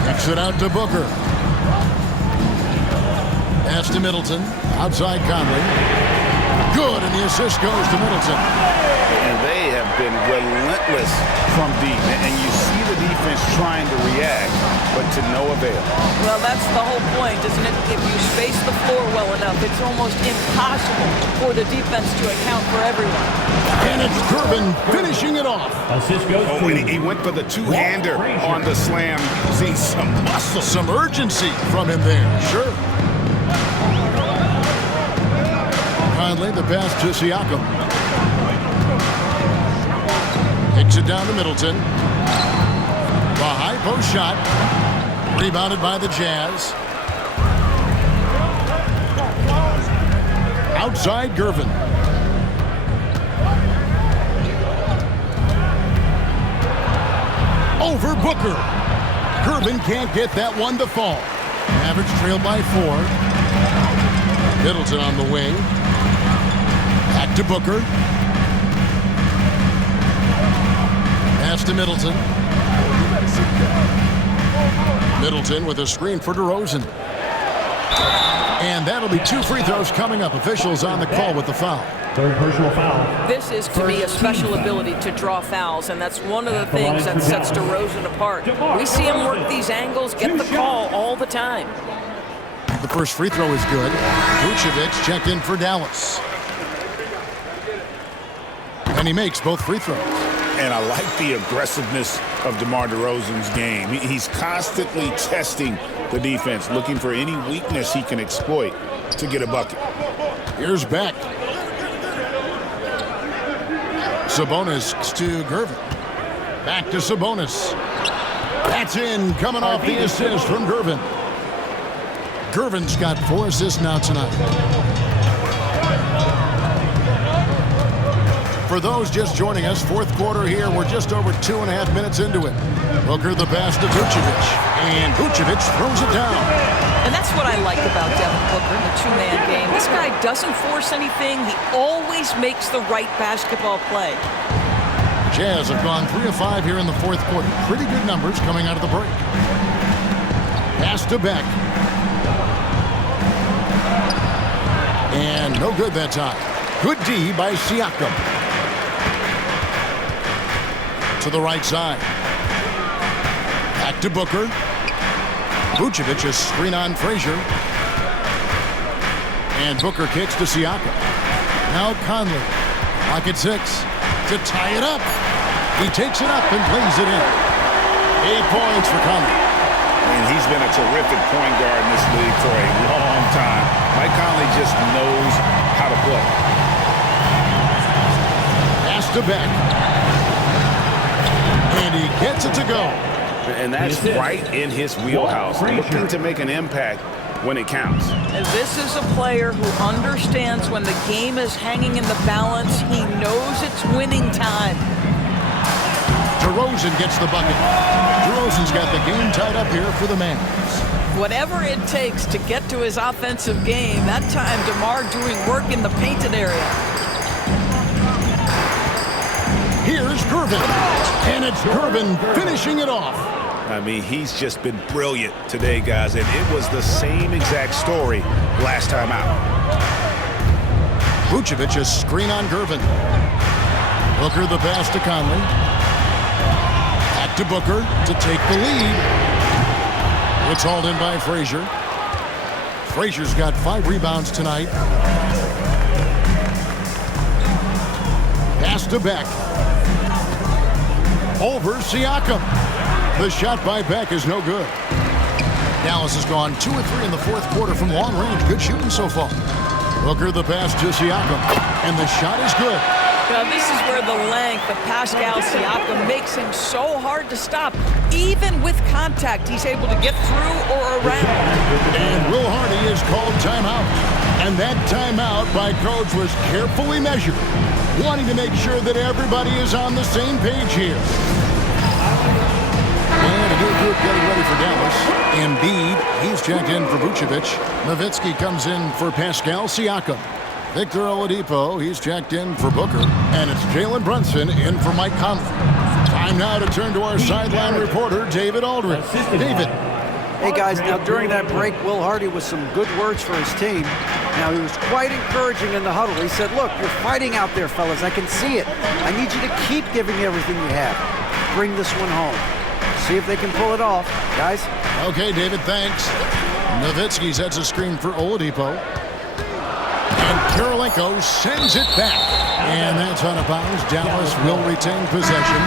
Kicks it out to Booker. Pass to Middleton. Outside Conley. Good, and the assist goes to Middleton. And they have been relentless from deep. And you see the defense trying to react, but to no avail. Well, that's the whole point, isn't it? If you space the floor well enough, it's almost impossible for the defense to account for everyone. And it's Gervin finishing it off. Oh, and he went for the two-hander on the slam. See some muscle. Some urgency from him there, sure. Conley, the pass to Siakam. Kicks it down to Middleton. The high post shot. Rebounded by the Jazz. Outside Gervin. Over Booker. Gervin can't get that one to fall. Average trailed by 4. Middleton on the wing. Back to Booker. Pass to Middleton. Middleton with a screen for DeRozan. And that'll be 2 free throws coming up. Officials on the call with the foul. Third personal foul. This is, to me, a special ability to draw fouls, and that's one of the things that sets DeRozan apart. We see him work these angles, get the call all the time. The first free throw is good. Vucevic checked in for Dallas. And he makes both free throws. And I like the aggressiveness of DeMar DeRozan's game. He's constantly testing the defense, looking for any weakness he can exploit to get a bucket. Here's Beck. Sabonis to Gervin. Back to Sabonis. That's in, coming off the assist from Gervin. Gervin's got 4 assists now tonight. For those just joining us, 4th quarter here. We're just over 2.5 minutes into it. Booker the pass to Vucevic. And Vucevic throws it down. And that's what I like about Devin Booker in the 2-man game. This guy doesn't force anything. He always makes the right basketball play. Jazz have gone 3 of 5 here in the 4th quarter. Pretty good numbers coming out of the break. Pass to Beck. And no good that time. Good D by Siakam. To the right side. Back to Booker. Vucevic a screen on Frazier. And Booker kicks to Siakam. Now Conley. Pocket 6 to tie it up. He takes it up and plays it in. 8 points for Conley. And he's been a terrific point guard in this league for a long time. Mike Conley just knows how to play. Pass to Beck. And he gets it to go. And that's right in his wheelhouse. Looking to make an impact when it counts. And this is a player who understands when the game is hanging in the balance. He knows it's winning time. DeRozan gets the bucket. DeRozan's got the game tied up here for the Mavs. Whatever it takes to get to his offensive game, that time DeMar doing work in the painted area. Here's Gervin. And it's Gervin finishing it off. I mean, he's just been brilliant today, guys, and it was the same exact story last time out. Vucevic a screen on Gervin. Booker the pass to Conley. Back to Booker to take the lead. It's hauled in by Frazier. Frazier's got 5 rebounds tonight. Pass to Beck. Over Siakam. The shot by Beck is no good. Dallas has gone 2 of 3 in the fourth quarter from long range. Good shooting so far. Booker the pass to Siakam. And the shot is good. Now, this is where the length of Pascal Siakam makes him so hard to stop. Even with contact, he's able to get through or around. And Will Hardy is called timeout. And that timeout by coach was carefully measured, wanting to make sure that everybody is on the same page here. And a new group getting ready for Dallas. Embiid, he's checked in for Vucevic. Nowitzki comes in for Pascal Siakam. Victor Oladipo, he's checked in for Booker. And it's Jalen Brunson in for Mike Conley. Time now to turn to our sideline reporter, David Aldridge. David. Hey, guys, now during that break, Will Hardy was some good words for his team. Now, he was quite encouraging in the huddle. He said, look, you're fighting out there, fellas. I can see it. I need you to keep giving everything you have. Bring this one home. See if they can pull it off, guys. Okay, David, thanks. Nowitzki sets a screen for Oladipo. And Kirilenko sends it back. And that's out of bounds. Dallas will retain possession.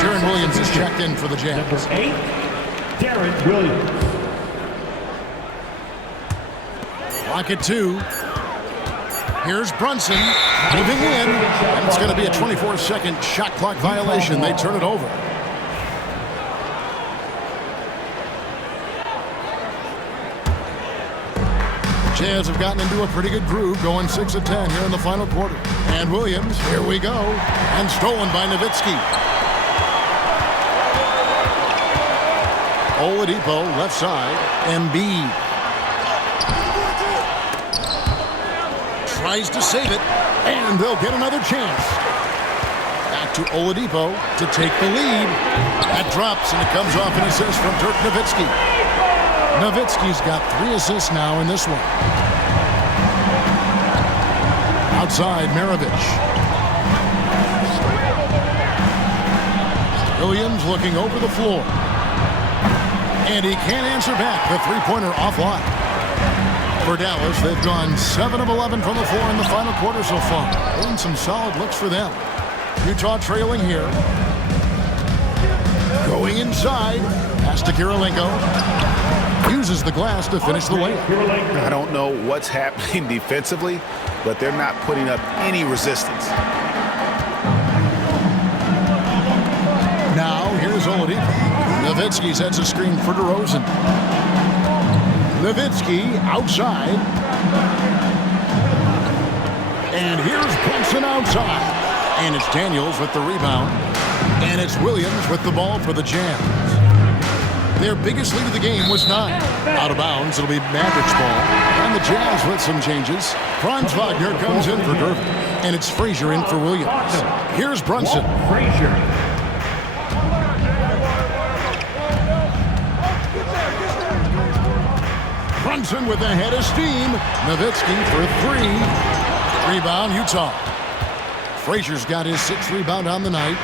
Deron Williams is checked in for the Jazz. Number 8, Deron Williams. Clock at 2. Here's Brunson moving in. And it's going to be a 24-second shot clock violation. They turn it over. Jazz have gotten into a pretty good groove, going 6 of 10 here in the final quarter. And Williams, here we go, and stolen by Nowitzki. Oladipo, left side, Embiid. Tries to save it, and they'll get another chance. Back to Oladipo to take the lead. That drops, and it comes off an assist from Dirk Nowitzki. Nowitzki's got 3 assists now in this one. Outside, Maravich. Williams looking over the floor. And he can't answer back. The three-pointer offline. For Dallas, they've gone 7 of 11 from the floor in the final quarter so far. And some solid looks for them. Utah trailing here. Going inside. Pass to Kirilenko. Uses the glass to finish the layup. I don't know what's happening defensively, but they're not putting up any resistance. Now, here's Oladipo. Nowitzki sets a screen for DeRozan. Nowitzki outside. And here's Brunson outside. And it's Daniels with the rebound. And it's Williams with the ball for the Jazz. Their biggest lead of the game was 9. Out of bounds, it'll be Mavericks ball. And the Jazz with some changes. Franz Wagner comes in for Gervin. And it's Frazier in for Williams. Here's Brunson. Frazier. Brunson with a head of steam. Nowitzki for 3. Rebound, Utah. Frazier's got his 6th rebound on the night.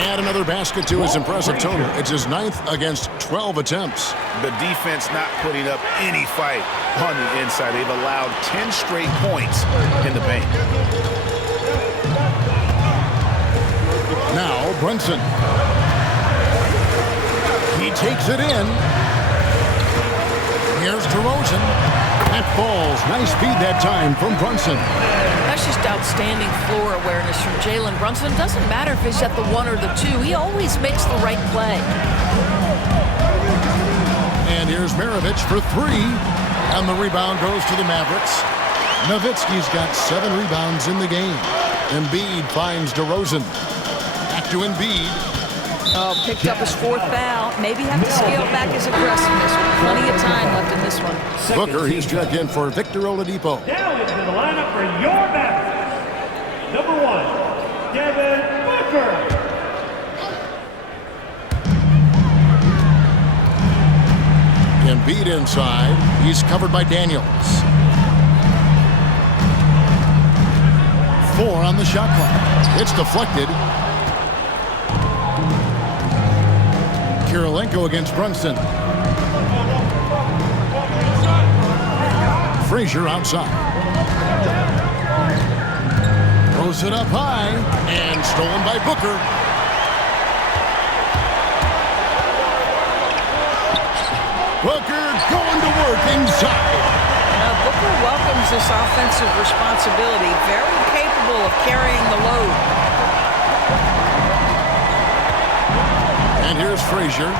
Add another basket to his impressive total. It's his 9th against 12 attempts. The defense not putting up any fight on the inside. They've allowed 10 straight points in the paint. Now Brunson. He takes it in. Here's DeRozan. That falls. Nice speed that time from Brunson. That's just outstanding floor awareness from Jalen Brunson. Doesn't matter if he's at the 1 or the 2. He always makes the right play. And here's Maravich for 3. And the rebound goes to the Mavericks. Nowitzki's got 7 rebounds in the game. Embiid finds DeRozan. Back to Embiid. Oh, picked up his 4th foul. Maybe have to scale back his aggressiveness with plenty of time left in this one. Booker, he's checked in for Victor Oladipo. Now into the lineup for your Mavericks. Number 1, Devin Booker. Embiid inside. He's covered by Daniels. 4 on the shot clock. It's deflected. Kirilenko against Brunson. Frazier outside. Throws it up high and stolen by Booker. Booker going to work inside. Now, Booker welcomes this offensive responsibility. Very capable of carrying the load. And here's Frazier.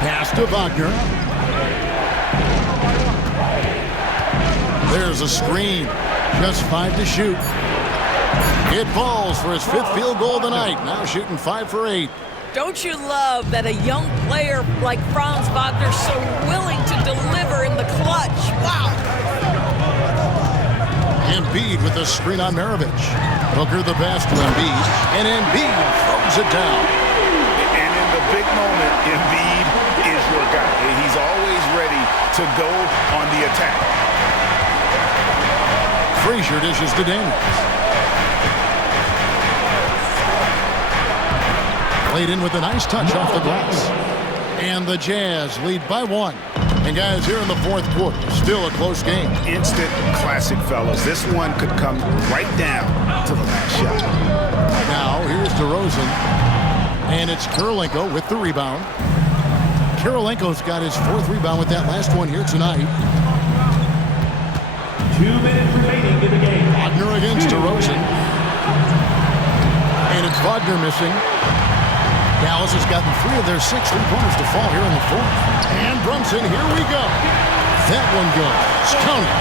Pass to Wagner. There's a screen. Just 5 to shoot. It falls for his 5th field goal of the night. Now shooting 5 for 8. Don't you love that a young player like Franz Wagner's so willing to deliver in the clutch? Wow. Embiid with the screen on Maravich. Booker the pass to Embiid, and Embiid throws it down. And in the big moment, Embiid is your guy. He's always ready to go on the attack. Frazier dishes to Daniels. Played in with a nice touch off the glass. And the Jazz lead by 1. And guys, here in the 4th quarter, still a close game. Instant classic, fellas. This one could come right down to the last shot. Now, here's DeRozan. And it's Kirilenko with the rebound. Kirilenko's got his 4th rebound with that last one here tonight. 2 minutes remaining in the game. Wagner against DeRozan. And it's Wagner missing. Dallas has gotten 3 of their 6 3-pointers to fall here in the 4th. And Brunson, here we go. That one goes. Count it.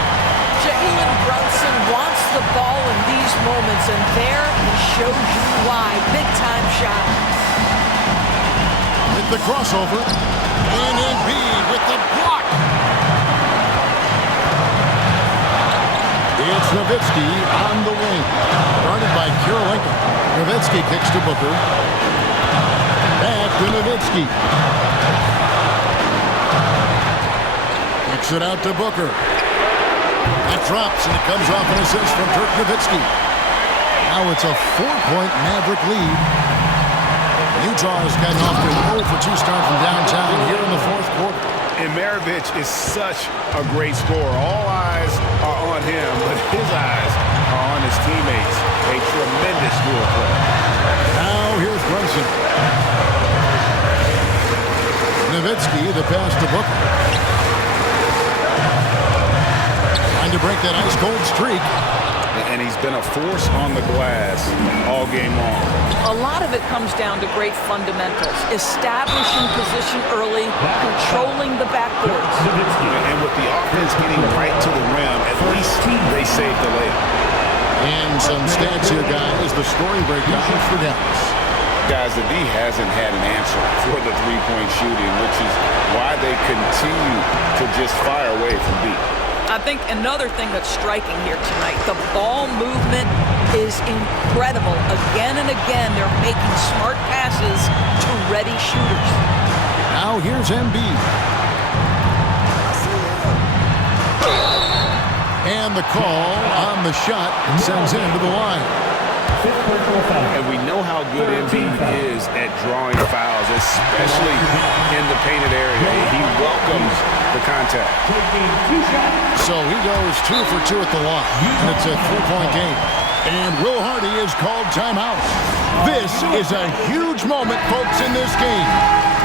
Jalen Brunson wants the ball in these moments, and there he shows you why. Big-time shot. With the crossover. And Embiid with the block. It's Nowitzki on the wing. Guarded by Kirilenko. Nowitzki kicks to Booker. Back to Nowitzki. Kicks it out to Booker. That drops, and it comes off an assist from Dirk Nowitzki. Now it's a 4-point Maverick lead. Utah has gotten off to an 0 for 2 start from downtown here in the 4th quarter. And Maravich is such a great scorer. All eyes are on him, but his eyes are on his teammates. A tremendous dual play. Now here's Brunson. Nowitzki, the pass to Booker. Trying to break that ice-cold streak. And he's been a force on the glass all game long. A lot of it comes down to great fundamentals. Establishing position early, controlling the backboards. And with the offense getting right to the rim, at least they saved the layup. And some stats here, guys. The scoring breakdown for Dallas. Guys, the D hasn't had an answer for the three-point shooting, which is why they continue to just fire away from deep. I think another thing that's striking here tonight, the ball movement is incredible. Again and again, they're making smart passes to ready shooters. Now here's Embiid. And the call on the shot sends him to the line. Fifth personal foul. And we know how good Embiid is at drawing fouls, especially in the painted area. He welcomes the contact. Taking 2 shots. So he goes 2 for 2 at the line, and it's a 3-point game. And Will Hardy is called timeout. This is a huge moment, folks, in this game,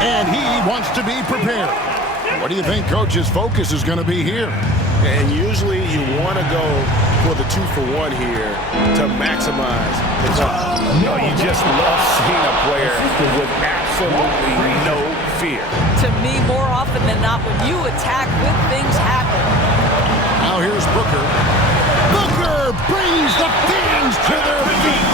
and he wants to be prepared. What do you think Coach's focus is going to be here? And usually you want to go for the 2-for-1 here to maximize the time. You just love seeing a player with absolutely no fear. To me, more often than not, when you attack, good things happen. Now here's Booker. Booker brings the fans to their feet.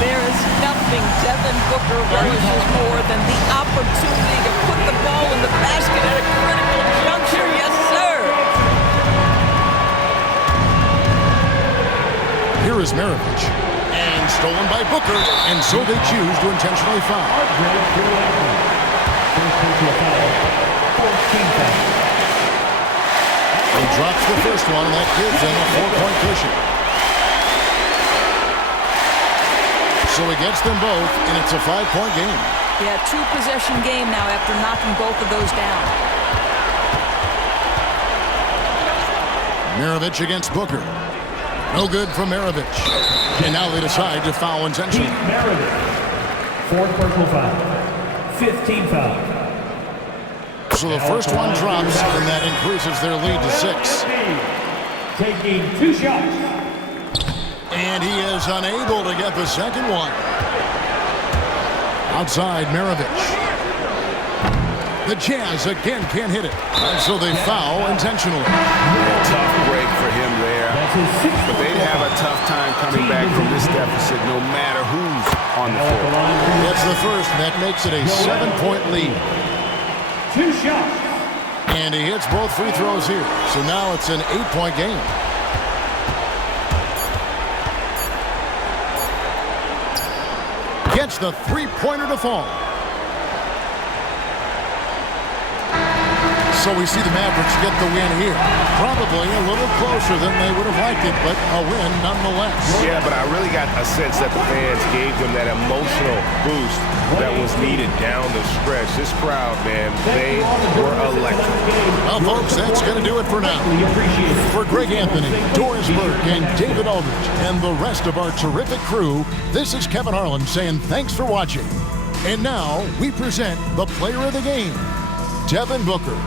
There is nothing Devin Booker relishes more than the opportunity to put the ball in the basket at a critical juncture. Yes, sir. Here is Maravich. And stolen by Booker, and so they choose to intentionally foul. He drops the first one, and that gives him a 4-point cushion. So he gets them both, and it's a 5-point game. Yeah, 2-possession game now after knocking both of those down. Maravich against Booker. No good from Maravich. And now they decide to foul intentionally. Maravich. 4th personal foul. 15 foul. So the first one drops, and that increases their lead to 6. Taking 2 shots. And he is unable to get the second one. Outside, Maravich. The Jazz again can't hit it. And so they foul intentionally. Tough break for him there. But they'd have a tough time coming back from this deficit no matter who's on the floor. That's the first, and that makes it a 7-point lead. 2 shots. And he hits both free throws here. So now it's an 8-point game. Gets the 3-pointer to fall. So we see the Mavericks get the win here. Probably a little closer than they would have liked it, but a win nonetheless. Yeah, but I really got a sense that the fans gave them that emotional boost that was needed down the stretch. This crowd, man, they were electric. Well, folks, that's going to do it for now. For Greg Anthony, Doris Burke, and David Aldridge, and the rest of our terrific crew, this is Kevin Harlan saying thanks for watching. And now we present the player of the game, Devin Booker.